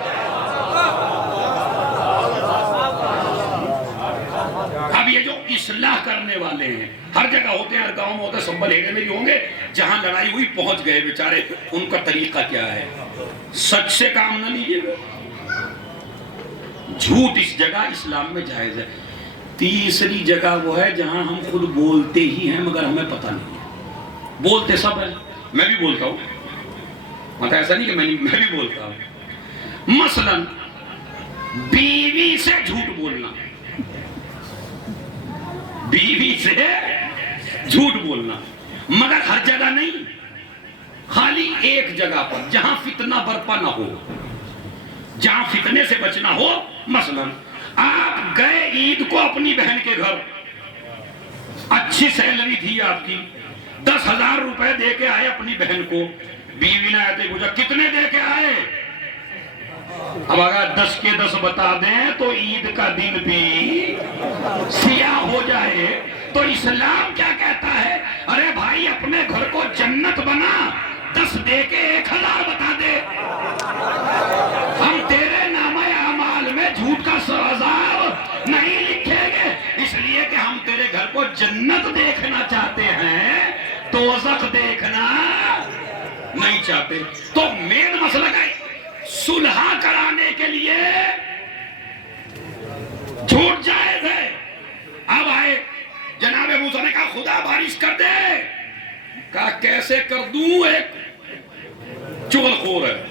اب یہ جو اصلاح کرنے والے ہیں ہر جگہ ہوتے ہیں، ہر گاؤں میں ہوتے ہیں، سب بلیرے میں بھی ہوں گے، جہاں لڑائی ہوئی پہنچ گئے بیچارے، ان کا طریقہ کیا ہے؟ سچ سے کام نہ لیجیے گا، جھوٹ اس جگہ اسلام میں جائز ہے۔ تیسری جگہ وہ ہے جہاں ہم خود بولتے ہی ہیں مگر ہمیں پتہ نہیں ہے، بولتے سب ہیں، میں بھی بولتا ہوں، مطلب ایسا نہیں کہ میں بھی بولتا ہوں۔ مثلا بیوی سے جھوٹ بولنا، بیوی سے جھوٹ بولنا، مگر ہر جگہ نہیں، خالی ایک جگہ پر جہاں فتنہ برپا نہ ہو، جہاں فتنے سے بچنا ہو۔ مثلا آپ گئے عید کو اپنی بہن کے گھر، اچھی سیلری تھی آپ کی، 10,000 روپے دے کے آئے اپنی بہن کو، بیوی نے آتے پوچھا کتنے دے کے آئے؟ اب اگر 10 کے 10 بتا دیں تو عید کا دن بھی سیاہ ہو جائے۔ تو اسلام کیا کہتا ہے؟ ارے بھائی اپنے گھر کو جنت بنا، 10 دے کے 1,000 بتا دے، ہم تیرے نامہ اعمال میں جھوٹ کا عذاب نہیں لکھیں گے، اس لیے کہ ہم تیرے گھر کو جنت دیکھنا چاہتے ہیں، دوزخ دیکھنا نہیں چاہتے۔ تو مین مسئلہ ہے صلح کرانے کے لیے جھوٹ جائز ہے۔ اب آئے جناب موسیٰ نے کہا خدا بارش کر دے، کہا کیسے کر دوں، ایک چغل خور ہے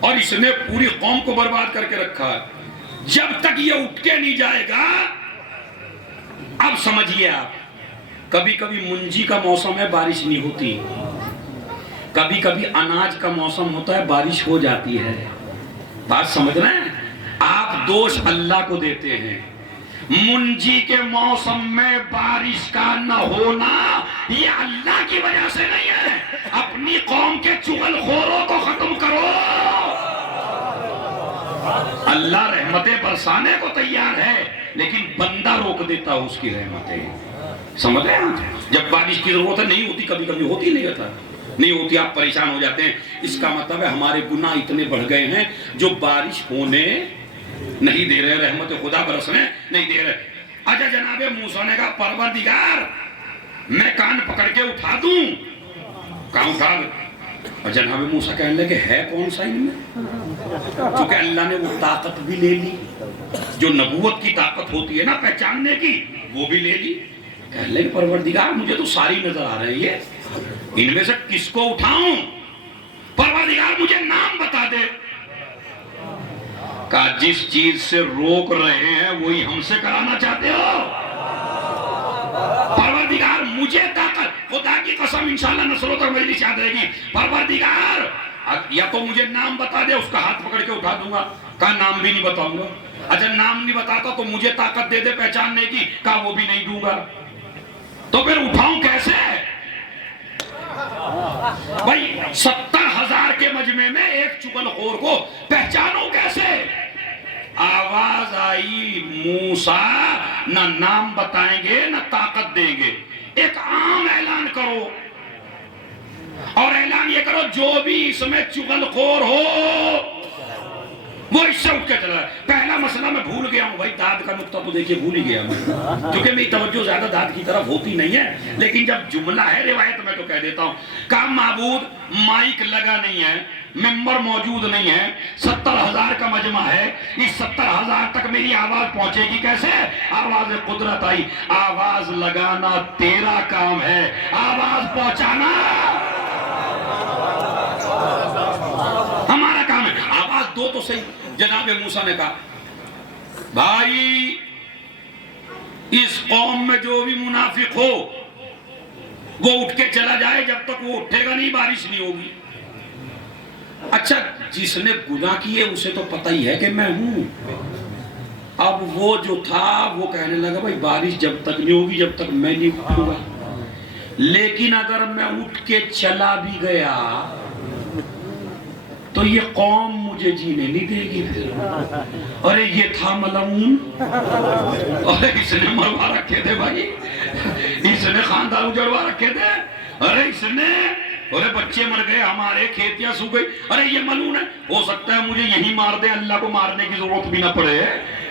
اور اس نے پوری قوم کو برباد کر کے رکھا ہے، جب تک یہ اٹھ کے نہیں جائے گا۔ اب سمجھیے آپ، کبھی کبھی منجی کا موسم ہے بارش نہیں ہوتی، کبھی کبھی اناج کا موسم ہوتا ہے بارش ہو جاتی ہے، بات سمجھ رہے ہیں؟ آپ دوش اللہ کو دیتے ہیں، منجی کے موسم میں بارش کا نہ ہونا یہ اللہ کی وجہ سے نہیں ہے، اپنی قوم کے چغل خوروں کو ختم کرو۔ اللہ رحمتیں برسانے کو تیار ہے لیکن بندہ روک دیتا ہے اس کی رحمتیں، سمجھ رہے ہیں؟ جب بارش کی ضرورت ہے نہیں ہوتی، کبھی کبھی ہوتی نہیں ہوتا، نہیں ہوتی، آپ پریشان ہو جاتے ہیں، اس کا مطلب ہے ہمارے گناہ اتنے بڑھ گئے ہیں جو بارش ہونے نہیں دے رہے، رحمت خدا برسنے نہیں دے رہے۔ اچھا جناب موسیٰ نے کہا پروردگار میں کان پکڑ کے اٹھا دوں، کہاں اٹھا دوں؟ اور جناب موسیٰ کہنے لگے ہے کون سا ان میں؟ کیونکہ اللہ نے وہ طاقت بھی لے لی جو نبوت کی طاقت ہوتی ہے نا پہچاننے کی، وہ بھی لے لی۔ کہنے لگے پروردگار مجھے تو ساری نظر آ رہے ہیں، ان میں سے کس کو اٹھاؤں؟ پروردگار مجھے نام بتا دے۔ کہا جس چیز سے روک رہے ہیں وہی ہم سے کرانا چاہتے ہو؟ پروردگار مجھے طاقت، خدا کی قسم انشاءاللہ نسلوں تک مجلس یاد رہے گی، پروردگار یا تو مجھے نام بتا دے، اس کا ہاتھ پکڑ کے اٹھا دوں گا۔ کہا نام بھی نہیں بتاؤں گا۔ اچھا نام نہیں بتاتا تو مجھے طاقت دے دے پہچاننے کی، کہا وہ بھی نہیں دوں گا۔ تو پھر اٹھاؤں کیسے؟ بھائی 70,000 کے مجمع میں ایک چغل خور کو پہچانوں کیسے؟ آواز آئی موسیٰ نہ نام بتائیں گے نہ طاقت دیں گے، ایک عام اعلان کرو، اور اعلان یہ کرو جو بھی اس میں چغل خور ہو وہ اس سے اٹھ کے چلا ہے۔ پہلا مسئلہ میں بھول گیا ہوں بھائی، داد کا نقطہ تو دیکھیے بھول ہی گیا میں، کیونکہ میری توجہ زیادہ داد کی طرف ہوتی نہیں ہے، لیکن جب جملہ ہے روایت میں تو کہہ دیتا ہوں۔ کہا معبود مائک لگا نہیں ہے، ممبر موجود نہیں ہے، 70,000 کا مجمع ہے، اس 70,000 تک میری آواز پہنچے گی کیسے؟ آواز قدرت آئی، آواز لگانا تیرا کام ہے، آواز پہنچانا ہمارا کام ہے۔ آواز دو تو صحیح۔ جناب موسیٰ نے کہا بھائی اس قوم میں جو بھی منافق ہو وہ اٹھ کے چلا جائے، جب تک وہ اٹھے گا نہیں بارش نہیں ہوگی۔ اچھا جس نے گناہ کیے اسے تو پتہ ہی ہے کہ میں ہوں۔ اب وہ جو تھا وہ کہنے لگا بھائی بارش جب تک نہیں ہوگی جب تک میں نہیں اٹھوں گا، لیکن اگر میں اٹھ کے چلا بھی گیا تو یہ قوم مجھے جینے نہیں دے گی پھر۔ ارے یہ تھا ملعون، ارے اس نے مروا رکھے تھے بھائی، اس نے خاندان اجڑوا رکھے تھے، ارے اس نے، ارے بچے مر گئے ہمارے، کھیتیاں سو گئی، ارے یہ ملعون ہے، ہو سکتا ہے مجھے یہی مار دے، اللہ کو مارنے کی ضرورت بھی نہ پڑے،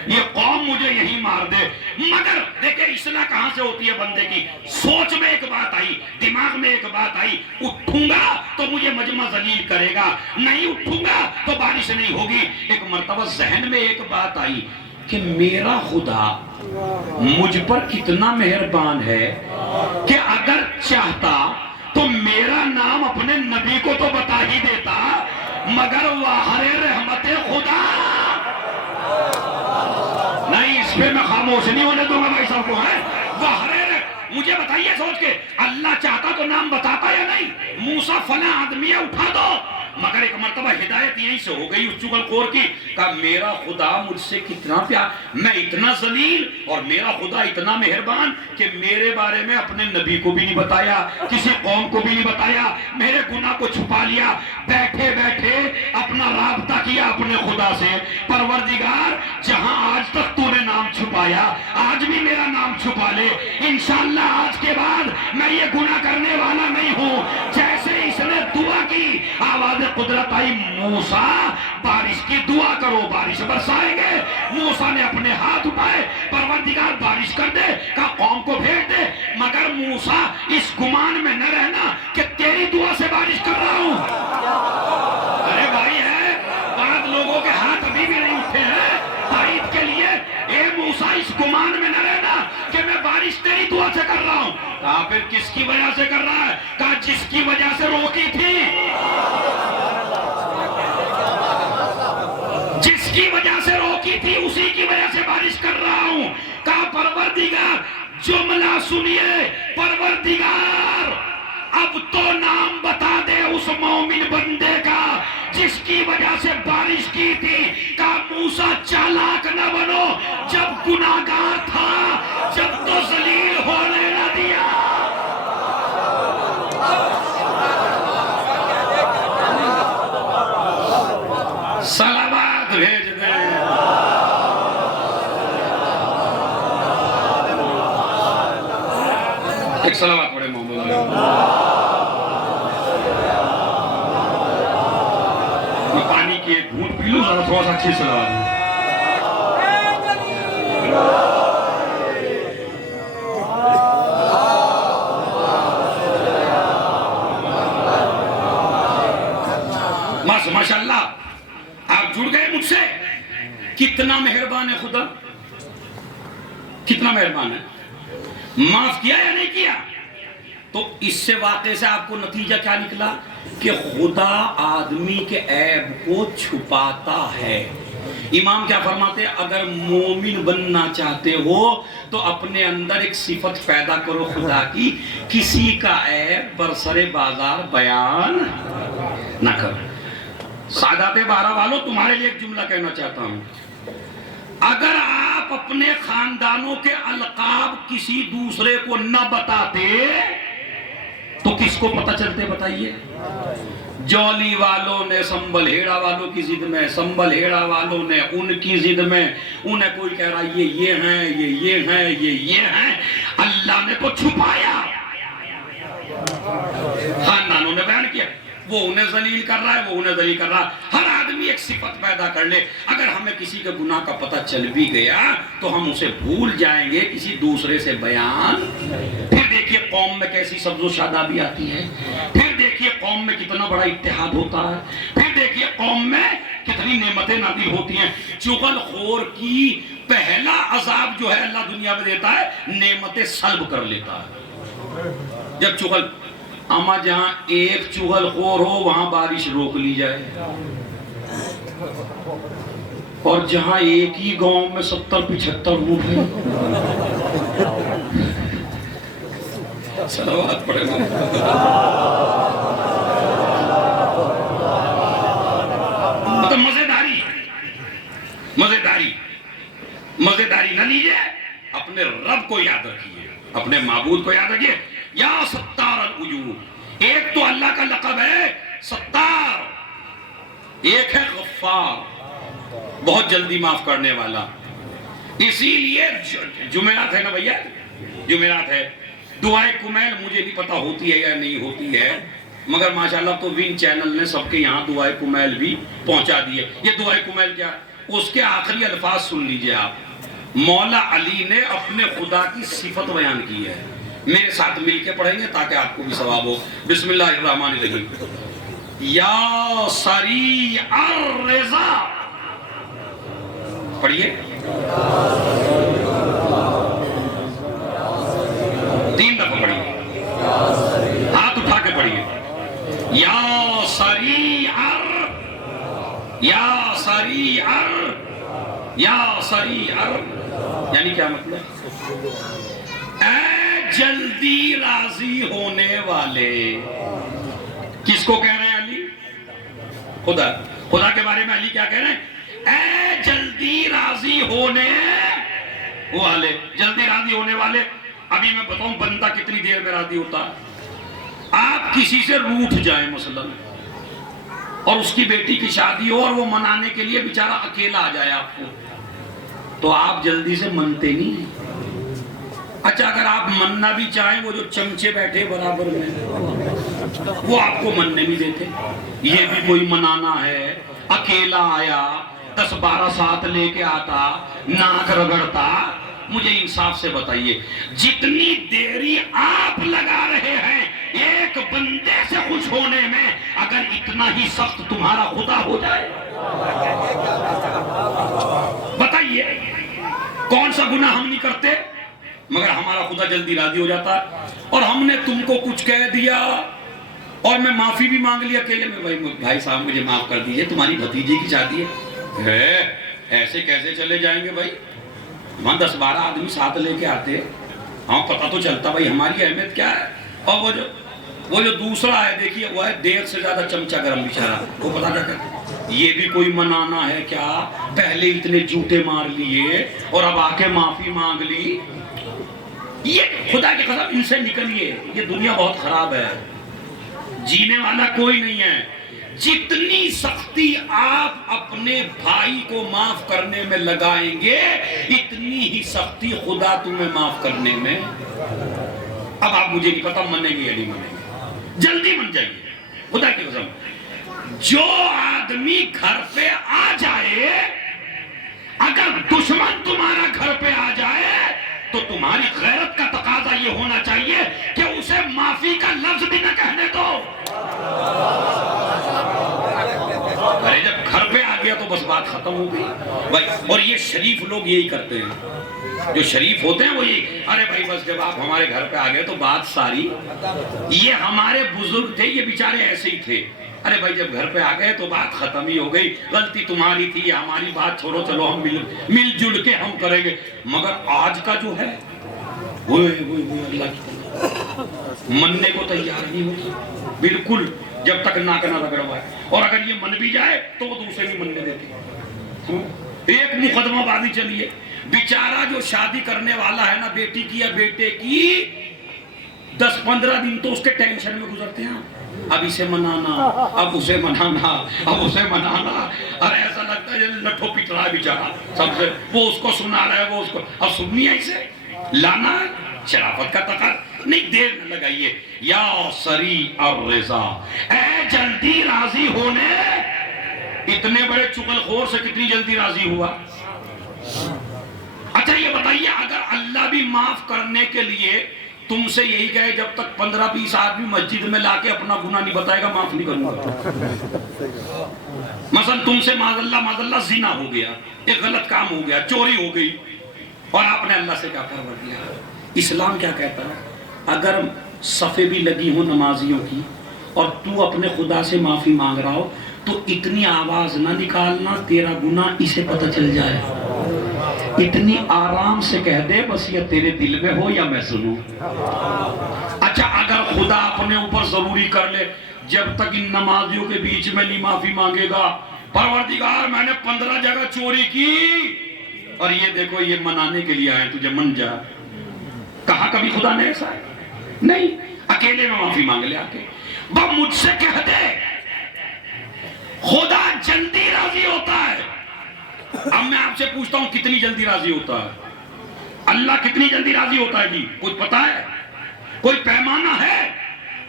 یہ قوم مجھے یہی مار دے۔ مگر دیکھیں اصلاح کہاں سے ہوتی ہے بندے کی؟ سوچ میں ایک بات آئی، دماغ میں ایک بات آئی، اٹھوں گا تو مجھے مجمع ذلیل کرے گا، نہیں اٹھوں گا تو بارش نہیں ہوگی۔ ایک مرتبہ ذہن میں ایک بات آئی کہ میرا خدا مجھ پر کتنا مہربان ہے کہ اگر چاہتا تو میرا نام اپنے نبی کو تو بتا ہی دیتا، مگر واہر رحمت خدا پھر میں خاموش نہیں ہونے دوں گا بھائی صاحب کو. ہے وہ مجھے بتائیے سوچ کے, اللہ چاہتا تو نام بتاتا یا نہیں؟ موسیٰ فلاں آدمی ہے اٹھا دو. مگر ایک مرتبہ ہدایت یہیں سے ہو گئی اس چغل خور کی, کہا میرا خدا مجھ سے کتنا پیار, میں اتنا ذلیل اور میرا خدا اتنا مہربان کہ میرے بارے میں اپنے نبی کو بھی نہیں بتایا, کسی قوم کو بھی نہیں بتایا, میرے گناہ کو چھپا لیا. بیٹھے بیٹھے اپنا رابطہ کیا اپنے خدا سے, پروردگار جہاں آج تک تو نے نام چھپایا آج بھی میرا نام چھپا لے. انشاءاللہ آج کے بعد میں یہ گناہ کرنے والا نہیں ہوں. جیسے اس نے دعا کی, آواز قدرت آئی, موسیٰ بارش کی دعا کرو بارش برسائیں گے. موسیٰ نے اپنے ہاتھ اٹھائے, پروردگار بارش کر دے, کہا قوم کو بھیج دے. مگر موسیٰ اس گمان میں نہ رہنا کہ تیری دعا سے بارش کر رہا ہوں. ارے بھائی ہے, بعض لوگوں کے ہاتھ ابھی بھی نہیں اٹھے ہیں تائید کے لیے. اے موسیٰ اس گمان میں نہ رہنا کہ میں بارش تیری دعا سے کر رہا ہوں. کہا پھر کس کی وجہ سے کر رہا ہے؟ کہا جس کی وجہ سے روکی تھی, جس کی وجہ سے روکی تھی اسی کی وجہ سے بارش کر رہا ہوں. کہا پروردگار جملہ سنیے, پروردگار اب تو نام بتا دے اس مومن بندے کا جس کی وجہ سے بارش کی تھی. کہا موسیٰ چالاک نہ بنو, جب گناہگار تھا جب تو ذلیل ہونے نہ دیا. صلوات بھیج دے. ایک صلوات پڑھے محمد. میں پانی کی ایک گھونٹ پی لوں ذرا, تھوڑا سا اچھی صلوات. ماشاءاللہ آپ جڑ گئے مجھ سے. کتنا مہربان ہے خدا, کتنا مہربان ہے. معاف کیا یا نہیں کیا؟ تو اس سے واقعے سے آپ کو نتیجہ کیا نکلا کہ خدا آدمی کے عیب کو چھپاتا ہے. امام کیا فرماتے ہیں, اگر مومن بننا چاہتے ہو تو اپنے اندر ایک صفت پیدا کرو خدا کی, کسی کا عیب برسر بازار بیان نہ کرو. سعادت بارہ والوں, تمہارے لیے ایک جملہ کہنا چاہتا ہوں. اگر آپ اپنے خاندانوں کے القاب کسی دوسرے کو نہ بتاتے تو کس کو پتہ چلتے بتائیے؟ جولی والوں نے سنبل ہیڑا والوں کی ضد میں, سنبل ہیڑا والوں نے ان کی ضد میں, انہیں کوئی کہہ رہا یہ ہیں, یہ ہیں, یہ ہیں. اللہ نے تو چھپایا, خاندانوں نے بیان کیا. وہ انہیں ذلیل کر رہا ہے, وہ انہیں ذلیل کر رہا ہے. ہر آدمی ایک صفت پیدا کر لے. اگر ہمیں کسی کے گناہ کا پتہ چل بھی گیا تو ہم اسے بھول جائیں گے, کسی دوسرے سے بیان. پھر دیکھیے قوم میں کیسی سبز و شادابی آتی ہے, پھر دیکھیے قوم میں کتنا بڑا اتحاد ہوتا ہے, پھر دیکھیے قوم میں کتنی نعمتیں نازل ہوتی ہیں. چغل خور کی پہلا عذاب جو ہے اللہ دنیا میں دیتا ہے, نعمتیں سلب کر لیتا ہے. جب چغل اما جہاں ایک چغل خور ہو وہاں بارش روک لی جائے, اور جہاں ایک ہی گاؤں میں 70-75 اونٹ ہیں. صلوات پڑھے گا. مطلب مزیداری نہ لیجئے, اپنے رب کو یاد رکھیے, اپنے معبود کو یاد رکھیے. یا ستار العیوب, ایک تو اللہ کا لقب ہے ستار, ایک ہے غفار, بہت جلدی معاف کرنے والا. اسی لیے جمعرات ہے نا بھیا, جمعرات ہے. دعائے کمیل مجھے نہیں پتا ہوتی ہے یا نہیں ہوتی ہے, مگر ماشاءاللہ تو وین چینل نے سب کے یہاں دعائے کمیل بھی پہنچا دی ہے. یہ دعائے کمیل کیا ہے, اس کے آخری الفاظ سن لیجئے آپ. مولا علی نے اپنے خدا کی صفت بیان کی ہے, میرے ساتھ مل کے پڑھیں گے تاکہ آپ کو بھی ثواب ہو. بسم اللہ الرحمن الرحیم. یا سریع الرضا, پڑھیے 3 دفعہ پڑھیے, ہاتھ اٹھا کے پڑھیے. یا سریع یا سریع یا سریع یعنی کیا مطلب؟ اے جلدی راضی ہونے والے، کس کو کہہ رہے ہیں علی؟ خدا کے بارے میں علی کیا کہہ رہے ہیں؟ اے جلدی راضی ہونے والے، جلدی راضی ہونے والے۔ ابھی میں بتاؤں بندہ کتنی دیر میں راضی ہوتا ہے؟ آپ کسی سے روٹھ جائیں مثلا، اور اس کی بیٹی کی شادی ہو اور وہ منانے کے لیے بیچارہ اکیلا آ جائے آپ کو، تو آپ جلدی سے منتے نہیں۔ اچھا اگر آپ مننا بھی چاہیں، وہ جو چمچے بیٹھے برابر میں وہ آپ کو مننے نہیں دیتے۔ یہ بھی کوئی منانا ہے؟ اکیلا آیا، 10-12 ساتھ لے کے آتا، ناک رگڑتا۔ مجھے انصاف سے بتائیے، جتنی دیری آپ لگا رہے ہیں ایک بندے سے خوش ہونے میں، اگر اتنا ہی سخت تمہارا خدا ہو جائے، بتائیے کون سا گناہ ہم نہیں کرتے مگر ہمارا خدا جلدی راضی ہو جاتا ہے؟ اور ہم نے تم کو کچھ کہہ دیا اور میں معافی بھی مانگ لی اکیلے میں، بھائی صاحب مجھے معاف کر دیجئے، تمہاری بھتیجی کی شادی ہے۔ ایسے کیسے چلے جائیں گے بھائی؟ وہاں 10-12 آدمی ساتھ لے کے آتے، ہاں پتہ تو چلتا بھائی ہماری اہمیت کیا ہے۔ اور وہ جو دوسرا ہے دیکھیے، وہ ہے دیر سے زیادہ چمچہ گرم بیچارہ، وہ پتہ کیا کہتے ہیں؟ یہ بھی کوئی منانا ہے کیا؟ پہلے اتنے جوتے مار لیے اور اب آ کے معافی مانگ لی۔ یہ خدا کی قسم ان سے نکلیے، یہ دنیا بہت خراب ہے، جینے والا کوئی نہیں ہے۔ جتنی سختی آپ اپنے بھائی کو معاف کرنے میں لگائیں گے، اتنی ہی سختی خدا تمہیں معاف کرنے میں۔ اب آپ مجھے نہیں پتا منیں گے یا نہیں منیں گے، جلدی من جائیے خدا کی قسم۔ جو آدمی گھر پہ آ جائے، اگر دشمن تمہارا گھر پہ آ جائے تو تمہاری غیرت کا تقاضا یہ ہونا چاہیے کہ اسے معافی کا لفظ بھی نہ کہنے دو۔ ارے جب گھر پہ آ گیا تو بس بات ختم ہو گئی بھائی۔ اور یہ شریف لوگ یہی کرتے ہیں، جو شریف ہوتے ہیں وہ یہی، ارے بھائی بس جب آپ ہمارے گھر پہ آ گئے تو بات ساری۔ یہ ہمارے بزرگ تھے، یہ بیچارے ایسے ہی تھے، ارے بھائی جب گھر پہ آ گئے تو بات ختم ہی ہو گئی، غلطی تمہاری تھی، ہماری بات چھوڑو، چلو ہم مل جل کے ہم کریں گے۔ مگر آج کا جو ہے وہ اللہ کی مننے کو تیار نہیں ہوتا بالکل، جب تک ناک نہ رگڑوائے، اور اگر یہ من بھی جائے تو وہ دوسرے بھی مننے دیتے۔ ایک مقدمہ بازی چلیے، بیچارہ جو شادی کرنے والا ہے نا بیٹی کی یا بیٹے کی، 10-15 دن تو اس کے ٹینشن میں گزرتے ہیں، اب اسے منانا، اب اسے منانا، اب اسے منانا، اور ایسا لگتا ہے لٹھو پٹ رہا ہے بیچارہ سب سے، وہ اس کو سنا رہا ہے، وہ اس کو، اب سننی ہے اسے، لانا ہے، شرافت کا تقاضا نہیں، دیر نہ لگائیے۔ یا سری الرضا، اے جلدی راضی ہونے، اتنے بڑے چغل خور سے کتنی جلدی راضی ہوا؟ اچھا یہ بتائیے، اگر اللہ بھی معاف کرنے کے لیے تم سے یہی کہے جب تک 15-20 آدمی مسجد میں لا کے اپنا گناہ نہیں بتائے گا معاف نہیں کروں گا، مثلا تم سے معاذ اللہ زنا ہو گیا، ایک غلط کام ہو گیا، چوری ہو گئی، اور آپ نے اللہ سے کیا پروا دیا؟ اسلام کیا کہتا ہے؟ اگر صفیں بھی لگی ہوں نمازیوں کی اور تو اپنے خدا سے معافی مانگ رہا ہو تو اتنی آواز نہ نکالنا تیرا گناہ اسے پتہ چل جائے، اتنی آرام سے کہہ دے بس یہ تیرے دل میں ہو یا میں سنوں۔ اچھا اگر خدا اپنے اوپر ضروری کر لے، جب تک ان نمازیوں کے بیچ میں نہیں معافی مانگے گا، پروردگار میں نے 15 جگہ چوری کی اور یہ دیکھو یہ منانے کے لیے آئے، تجھے من جا، کہا کبھی خدا نے ایسا ہے؟ نہیں، اکیلے میں معافی مانگ لے آ کے، بس مجھ سے کہہ دے خدا جلدی راضی ہوتا ہے۔ اب میں آپ سے پوچھتا ہوں کتنی جلدی راضی ہوتا ہے؟ اللہ کتنی جلدی راضی ہوتا ہے جی؟ کچھ پتا ہے؟ کوئی پیمانہ ہے؟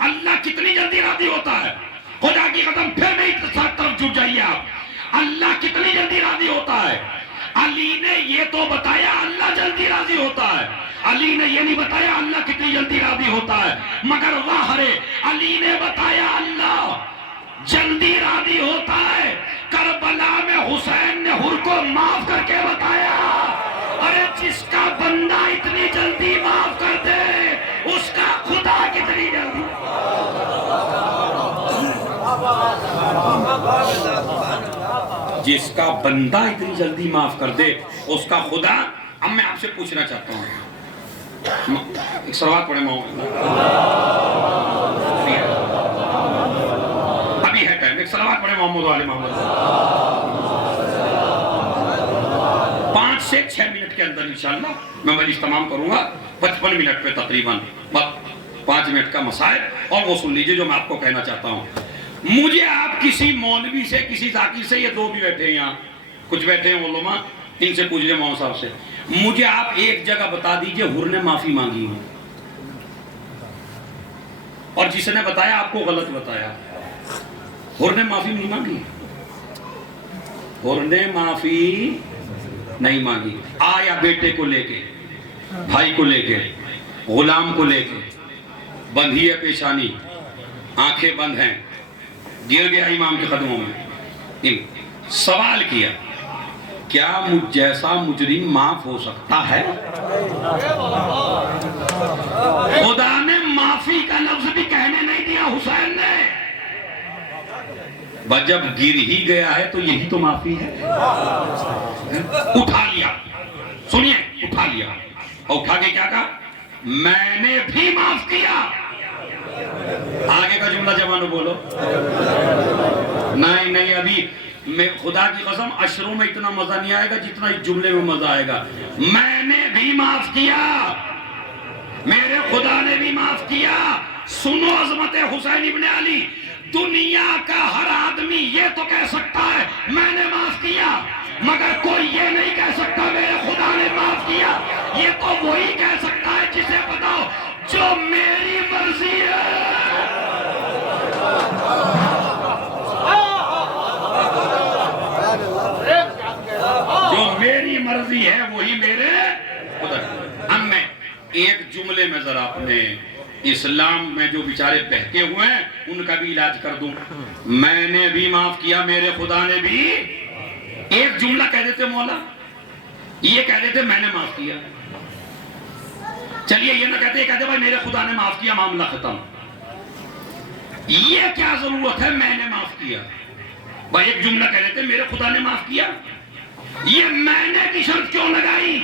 اللہ کتنی جلدی راضی ہوتا ہے؟ خدا کی قسم پھر میری طرف جھک جائیے آپ، اللہ کتنی جلدی راضی ہوتا ہے؟ علی نے یہ تو بتایا اللہ جلدی راضی ہوتا ہے، علی نے یہ نہیں بتایا اللہ کتنی جلدی راضی ہوتا ہے، مگر واہ رے علی نے بتایا اللہ جلدی راضی ہوتا ہے۔ کربلا میں حسین نے حر کو معاف کر کے بتایا، ارے جس کا بندہ اتنی جلدی معاف کر دے اس کا خدا کتنی جلدی، جس کا بندہ اتنی جلدی معاف کر دے اس کا خدا اب میں آپ سے پوچھنا چاہتا ہوں، ایک سلوات پڑھے ابھی ہے ٹائم، ایک سلوات پڑھے محمد علی محمد، 5 سے 6 منٹ کے اندر انشاءاللہ میں مجلس تمام کروں گا، 55 منٹ پہ تقریباً 5 منٹ کا مسائل، اور وہ سن لیجئے جو میں آپ کو کہنا چاہتا ہوں۔ مجھے آپ کسی مولوی سے، کسی ذاکر سے، یہ 2 بھی بیٹھے ہیں یہاں، کچھ بیٹھے ہیں علماء، ان سے پوچھ لیں مولوی صاحب سے، مجھے آپ ایک جگہ بتا دیجئے حر نے معافی مانگی ہو، اور جس نے بتایا آپ کو غلط بتایا، حر نے معافی نہیں مانگی، حر نے معافی نہیں مانگی۔ آیا بیٹے کو لے کے، بھائی کو لے کے، غلام کو لے کے، بندھی ہے پیشانی، آنکھیں بند ہیں، گر گیا امام کے قدموں میں، سوال کیا کیا مجھ جیسا مجرم معاف ہو سکتا ہے؟ خدا نے معافی کا لفظ بھی کہنے نہیں دیا حسین نے، بس جب گر ہی گیا ہے تو یہی تو معافی ہے، اٹھا لیا، سنیے، اٹھا لیا، اور اٹھا کے کیا کہا؟ میں نے بھی معاف کیا۔ آگے کا جملہ جوانو بولو، نہیں ابھی میں خدا کی قسم عشروں میں اتنا مزہ نہیں آئے گا جتنا اس جملے میں مزہ آئے گا۔ میں نے بھی معاف کیا، میرے خدا نے بھی معاف کیا۔ سنو عظمت حسین ابن علی، دنیا کا ہر آدمی یہ تو کہہ سکتا ہے میں نے معاف کیا، مگر کوئی یہ نہیں کہہ سکتا میرے خدا نے معاف کیا۔ یہ تو وہی کہہ سکتا ہے جسے بتاؤ جو میری مرضی ہے، جو میری مرضی ہے وہی میرے خدا۔ اب میں ایک جملے میں ذرا اپنے اسلام میں جو بیچارے بہکے ہوئے ہیں ان کا بھی علاج کر دوں۔ میں نے بھی معاف کیا، میرے خدا نے بھی، ایک جملہ کہہ دیتے مولا، یہ کہہ دیتے میں نے معاف کیا، چلیے یہ نہ کہتے، یہ کہتے بھائی میرے خدا نے معاف کیا، معاملہ ختم۔ یہ کیا ضرورت ہے میں نے معاف کیا؟ بھائی ایک جملہ کہہ دیتے میرے خدا نے معاف کیا، یہ میں نے کی شرط کیوں لگائی؟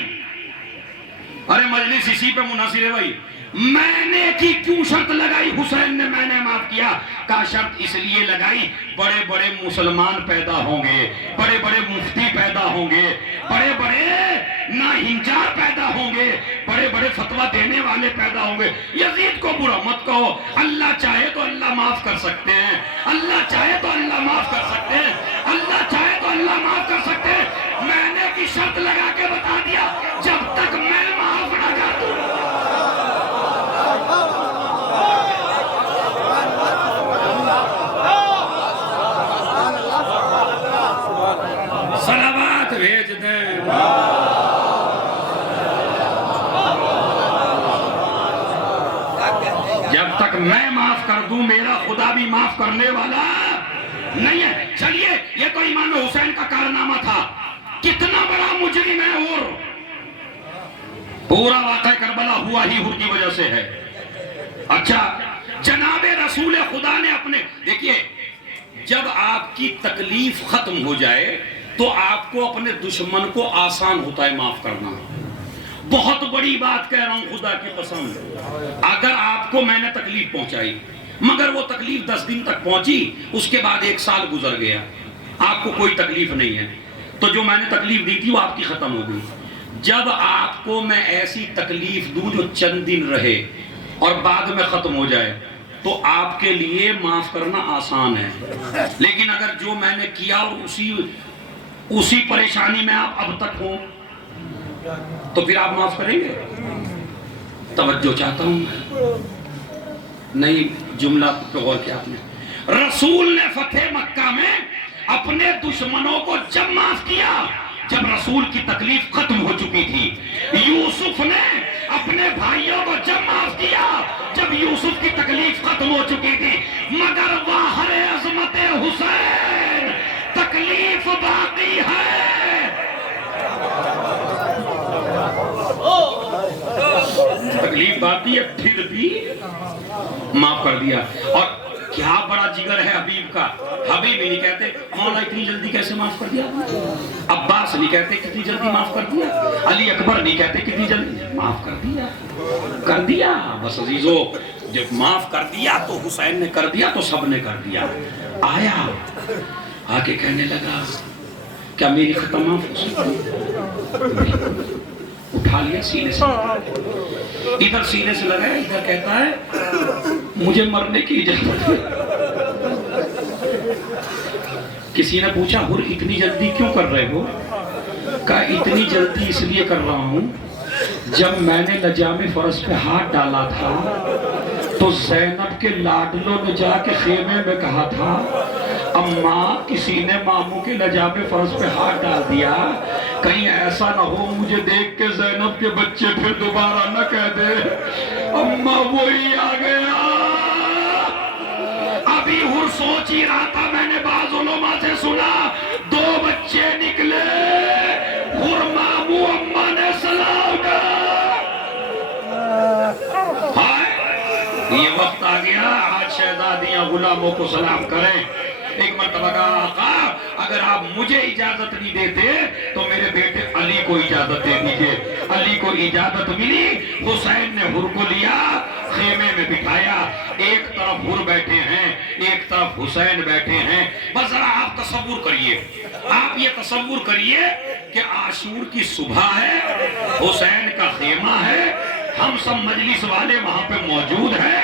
ارے مجلس اسی پہ منحصر ہے بھائی، میں نے کی کیوں شرط لگائی؟ حسین نے میں نے معاف کیا کا شرط اس لیے لگائی، بڑے بڑے مسلمان پیدا ہوں گے، بڑے بڑے مفتی پیدا ہوں گے، بڑے بڑے ناہنجار پیدا ہوں گے، بڑے بڑے فتویٰ دینے والے پیدا ہوں گے۔ یزید کو برا مت کہو، اللہ چاہے تو اللہ معاف کر سکتے ہیں، اللہ چاہے تو اللہ معاف کر سکتے ہیں، اللہ چاہے تو اللہ معاف کر سکتے ہیں۔ میں نے کی شرط لگا کے بتا دیا جب تک میں معاف نہ کر دوں۔ صلوات بھیج دیں۔ جب تک میں معاف کر دوں میرا خدا بھی معاف کرنے والا نہیں ہے۔ چلیے یہ تو امام حسین کا کارنامہ تھا، کتنا بڑا مجرم ہے حر، پورا واقعہ کربلا ہوا ہی حر کی وجہ سے ہے۔ اچھا جناب رسول خدا نے اپنے، دیکھیے جب آپ کی تکلیف ختم ہو جائے تو آپ کو اپنے دشمن کو آسان ہوتا ہے معاف کرنا۔ بہت بڑی بات کہہ رہا ہوں خدا کی قسم، اگر آپ کو میں نے تکلیف پہنچائی مگر وہ تکلیف 10 دن تک پہنچی، اس کے بعد 1 سال گزر گیا، آپ کو کوئی تکلیف نہیں ہے، تو جو میں نے تکلیف دی تھی وہ آپ کی ختم ہو گئی۔ جب آپ کو میں ایسی تکلیف دوں جو چند دن رہے اور بعد میں ختم ہو جائے تو آپ کے لیے معاف کرنا آسان ہے، لیکن اگر جو میں نے کیا اور اسی پریشانی میں آپ اب تک ہوں تو پھر آپ معاف کریں گے؟ توجہ چاہتا ہوں نہیں، جملہ پہ غور کیا آپ نے۔ رسول نے فتح مکہ میں اپنے دشمنوں کو جب معاف کیا جب رسول کی تکلیف ختم ہو چکی تھی، یوسف نے اپنے بھائیوں کو جب معاف کیا جب یوسف کی تکلیف ختم ہو چکی تھی، مگر واہر عظمت حسین تکلیف باقی ہے۔ تکلیف باقی ہے پھر بھی معاف کر دیا۔ اور کیا بڑا جگر ہے حبیب کا. حبیب ہی نہیں کہتے مولا اتنی جلدی کیسے معاف کر دیا. عباس نہیں کہتے کتنی جلدی معاف کر دیا. علی اکبر نہیں کہتے کتنی جلدی معاف کر دیا. کر دیا بس عزیزو. جب معاف کر دیا تو حسین نے کر دیا تو سب نے کر دیا. آیا آ کے کہنے لگا کیا میری ختم معاف ہو سکتی. اٹھا لیا سینے سے, ادھر سینے سے لگایا, ادھر کہتا ہے مجھے مرنے کی اجازت ہے. کسی نے پوچھا حر اتنی جلدی کیوں کر رہے ہو. کہا اتنی جلدی اس لیے کر رہا ہوں جب میں نے لجام فرس پہ ہاتھ ڈالا تھا تو زینب کے لاڈلوں نے جا کے خیمے میں کہا تھا اماں کسی نے ماموں کے لجام فرس پہ ہاتھ ڈال دیا, کہیں ایسا نہ ہو مجھے دیکھ کے زینب کے بچے پھر دوبارہ نہ کہہ دے اماں وہی آ گیا. ابھی حر سوچ ہی رہا تھا, میں نے بعض علماء سے سنا 2 بچے نکلے, حر ماموں اماں نے سلام کہا. یہ وقت آ گیا آج شہزادیاں غلاموں کو سلام کریں. ایک مرتبہ کہا آقا اگر آپ مجھے اجازت نہیں دیتے تو میرے بیٹے علی کو اجازت دے دیجئے. علی کو اجازت ملی, حسین نے حر کو لیا, خیمے میں بٹھایا. ایک طرف حر بیٹھے ہیں, ایک طرف حسین بیٹھے ہیں. بس ذرا آپ تصور کریے, آپ یہ تصور کریے کہ عاشور کی صبح ہے, حسین کا خیمہ ہے, ہم سب مجلس والے وہاں پہ موجود ہیں,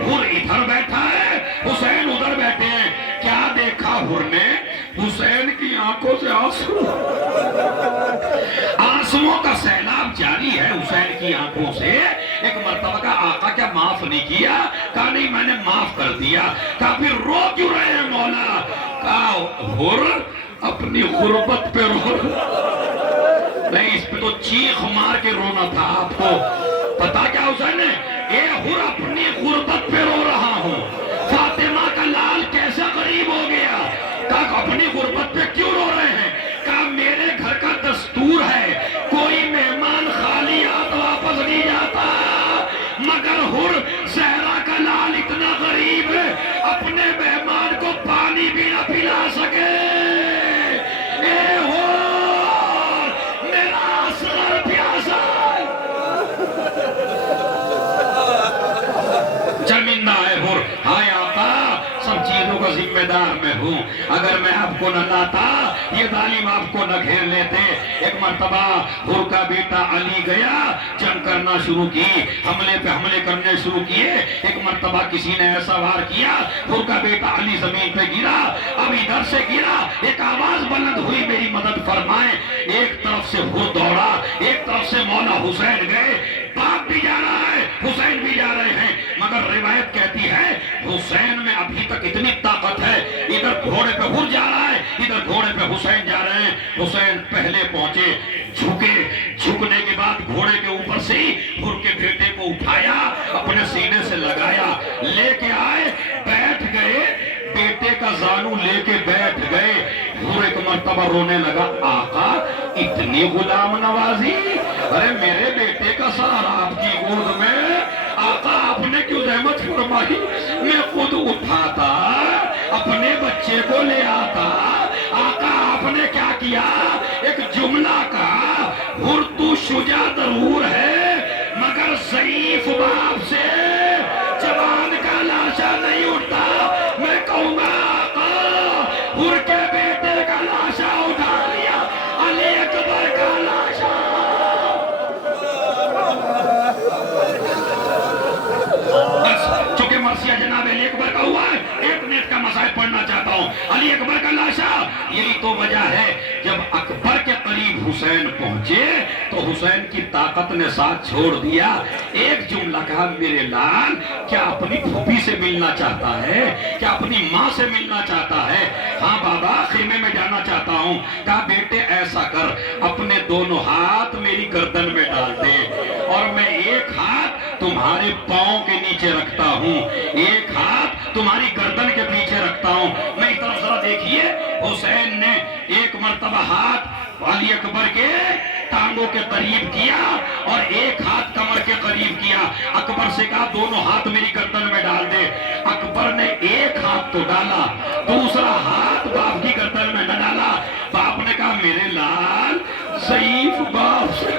حر ادھر بیٹھا ہے, حسین ادھر بیٹھے ہیں. کیا دیکھا حر نے, حسین کی آنکھوں سے آنسو, آنسوؤں کا سیلاب جاری ہے حسین کی آنکھوں سے. ایک مرتبہ کا آقا کیا معاف نہیں کیا. کہا نہیں میں نے معاف کر دیا. کہا پھر رو کیوں رہے ہیں مولا. کہا حر اپنی غربت پہ رو, نہیں اس پہ تو چیخ مار کے رونا تھا. آپ کو پتا کیا حسین نے, اے حر اپنی غربت پہ رو رہا ہوں. فاطمہ کا لال کیسا غریب ہو گیا. کہا اپنی غربت پہ کیوں رو رہے ہیں. کہا میرے گھر کا دستور ہے کوئی مہمان خالی ہاتھ واپس نہیں جاتا, مگر حر زہرا کا لال اتنا غریب ہے اپنے مہمان کو پانی بھی نہ پلا سکے. اے حر میرا اصغر پیاسا, شرمندہ ہے حر. ہائے آقا سب چیزوں کا ذمہ دار میں ہوں, اگر میں آپ کو نہ لاتا یہ ظالم آپ کو نہ گھیر لیتے. ایک مرتبہ حر کا بیٹا علی گیا, جنگ کرنا شروع کی, حملے پہ حملے کرنے شروع کیے. ایک مرتبہ کسی نے ایسا وار کیا, حر کا بیٹا علی زمین پہ گرا. اب ادھر سے گرا, ایک آواز بلند ہوئی میری مدد فرمائیں. ایک طرف سے حر دوڑا, ایک طرف سے مولا حسین گئے. باپ بھی جا رہا ہے, حسین بھی جا رہے ہیں, مگر روایت کہتی ہے حسین میں ابھی تک اتنی طاقت ہے, ادھر گھوڑے پہ حر جا رہا ہے, ادھر گھوڑے پہ حسین جا رہے ہیں. حسین پہلے پہنچے, جھکے, جھکنے کے بعد گھوڑے کے اوپر سے ہی حر کے بیٹے کو اٹھایا, اپنے سینے سے لگایا, لے کے آئے, بیٹھ گئے, بیٹے کا زانو لے کے بیٹھ گئے. حر ایک مرتبہ رونے لگا, آقا اتنی غلام نوازی, ارے میرے بیٹے کا سہارا آپ کی گود میں, آقا آپ نے کیوں زحمت فرمائی, میں خود اٹھاتا اپنے بچے کو لے آتا. آقا آپ نے کیا کیا, ایک جملہ کہا, حر تو شجاع ضرور ہے مگر ضعیف باپ سے جوان کا لاشا نہیں اٹھتا. میں کہوں گا آقا حر کے بیٹے کا لاشا اٹھا لیا, علی اکبر کا لاشا. بس چونکہ مرثیہ جناب علی اکبر کا ہوا ہے, ایک منٹ کا مسائل پڑھنا چاہتا ہوں. علی اکبر کا لاشا, یہی تو وجہ ہے جب اکبر کے قریب حسین پہنچے تو حسین کی طاقت نے ساتھ چھوڑ دیا. ایک جملہ کہا, میرے لال کیا اپنی پھوپھی سے ملنا چاہتا ہے, کیا اپنی ماں سے ملنا چاہتا ہے. ہاں بابا خیمے میں جانا چاہتا ہوں. کہا بیٹے ایسا کر, اپنے دونوں ہاتھ میری گردن میں ڈال دے اور میں ایک ہاتھ تمہارے پاؤں کے نیچے رکھتا ہوں, ایک ہاتھ تمہاری گردن کے پیچھے رکھتا ہوں. میں طرف ذرا دیکھیے, حسین نے ایک مرتبہ ہاتھ علی اکبر کے ٹانگوں کے قریب کیا اور ایک ہاتھ کمر کے قریب کیا. اکبر سے کہا دونوں ہاتھ میری گردن میں ڈال دے. اکبر نے ایک تو ڈالا، دوسرا ہاتھ باپ کی گردن میں نہ ڈالا۔ باپ نے کہا میرے لال ضعیف باپ سے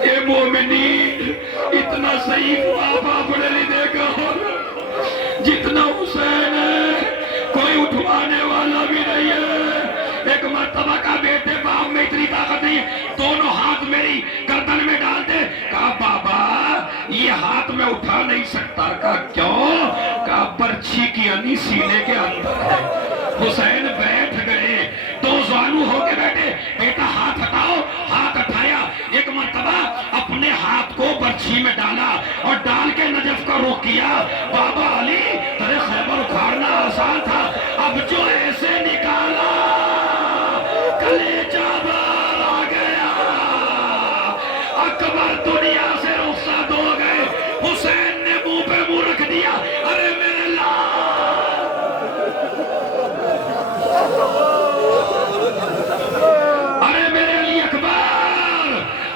اے مومنین اتنا ضعیف باپ آپ نے نہیں دیکھا ہوگا جتنا حسین ہے، کوئی اٹھوانے والا بھی نہیں ہے۔ ایک مرتبہ کا بیٹے باپ میں اتنی طاقت نہیں ہے، دونوں ہاتھ میری گردن میں ڈال دے۔ کہا بابا یہ ہاتھ میں اٹھا نہیں سکتا۔ کہا کیوں؟ کہا برچھی کی انی سینے کے اندر ہے۔ حسین بیٹھ گئے، دو زانو ہو کے بیٹھے، بیٹا ہاتھ ہٹاؤ، ہاتھ اٹھایا۔ ایک مرتبہ اپنے ہاتھ کو برچھی میں ڈالا اور ڈال کے نجف کا رخ کیا۔ بابا علی تیرے خیبر اکھاڑنا آسان تھا، اب جو ایسے نکالا کلیجہ باہر آ گیا۔ اکبر دنیا سے رخصت ہو گئے۔ حسین نے منہ پہ منہ رکھ دیا، ارے میرے لال، ارے میرے علی اکبر،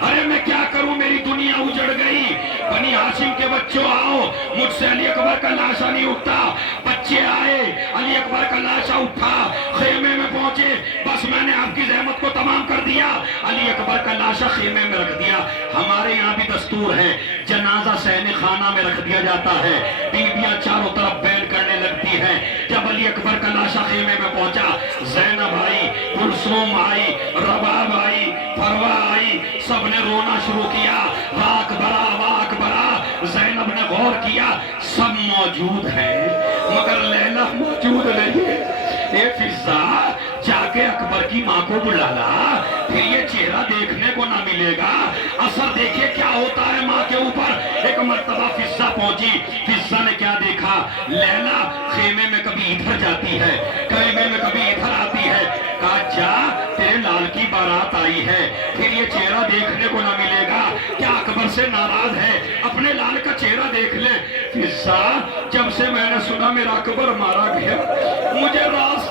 ارے میں کیا کروں، میری دنیا اجڑ گئی۔ بنی ہاشم کے بچوں آؤ، مجھ سے علی اکبر کا لاشا نہیں اٹھتا۔ بچے آئے، علی اکبر کا لاشا اٹھا، خیمے میں پہنچے، بس میں نے آپ کی زحمت کو تمام کر دیا۔ علی اکبر کا لاشا خیمے میں رکھ دیا۔ ہمارے یہاں بھی دستور ہے، جنازہ صحن خانہ میں رکھ دیا جاتا ہے، بیویاں چاروں طرف بیٹھ کرنے لگتی ہیں۔ جب علی اکبر کا لاشا خیمے میں پہنچا، زینب آئی، کلثوم آئی، رباب آئی، فروا آئی، سب نے رونا شروع کیا، واک برا واک برا۔ زینب نے غور کیا، سب موجود ہیں مگر لیلا موجود نہیں ہے۔ اے فضا جا کے اکبر کی ماں کو بلالا، پھر یہ چہرہ دیکھنے کو نہ ملے گا، اثر دیکھے کیا ہوتا ہے ماں کے اوپر۔ ایک مرتبہ فضا پہنچی، فضا نے کیا دیکھا، لیلا خیمے میں کبھی ادھر جاتی ہے، خیمے میں کبھی ادھر آتی ہے۔ کہا جا تیرے لال کی بارات آئی ہے، پھر یہ چہرہ دیکھنے کو نہ ملے گا، کیا اکبر سے ناراض ہے، اپنے لال کا چہرہ دیکھ لے۔ فضا جب سے میں نے سنا میرا اکبر مارا گیا، مجھے راز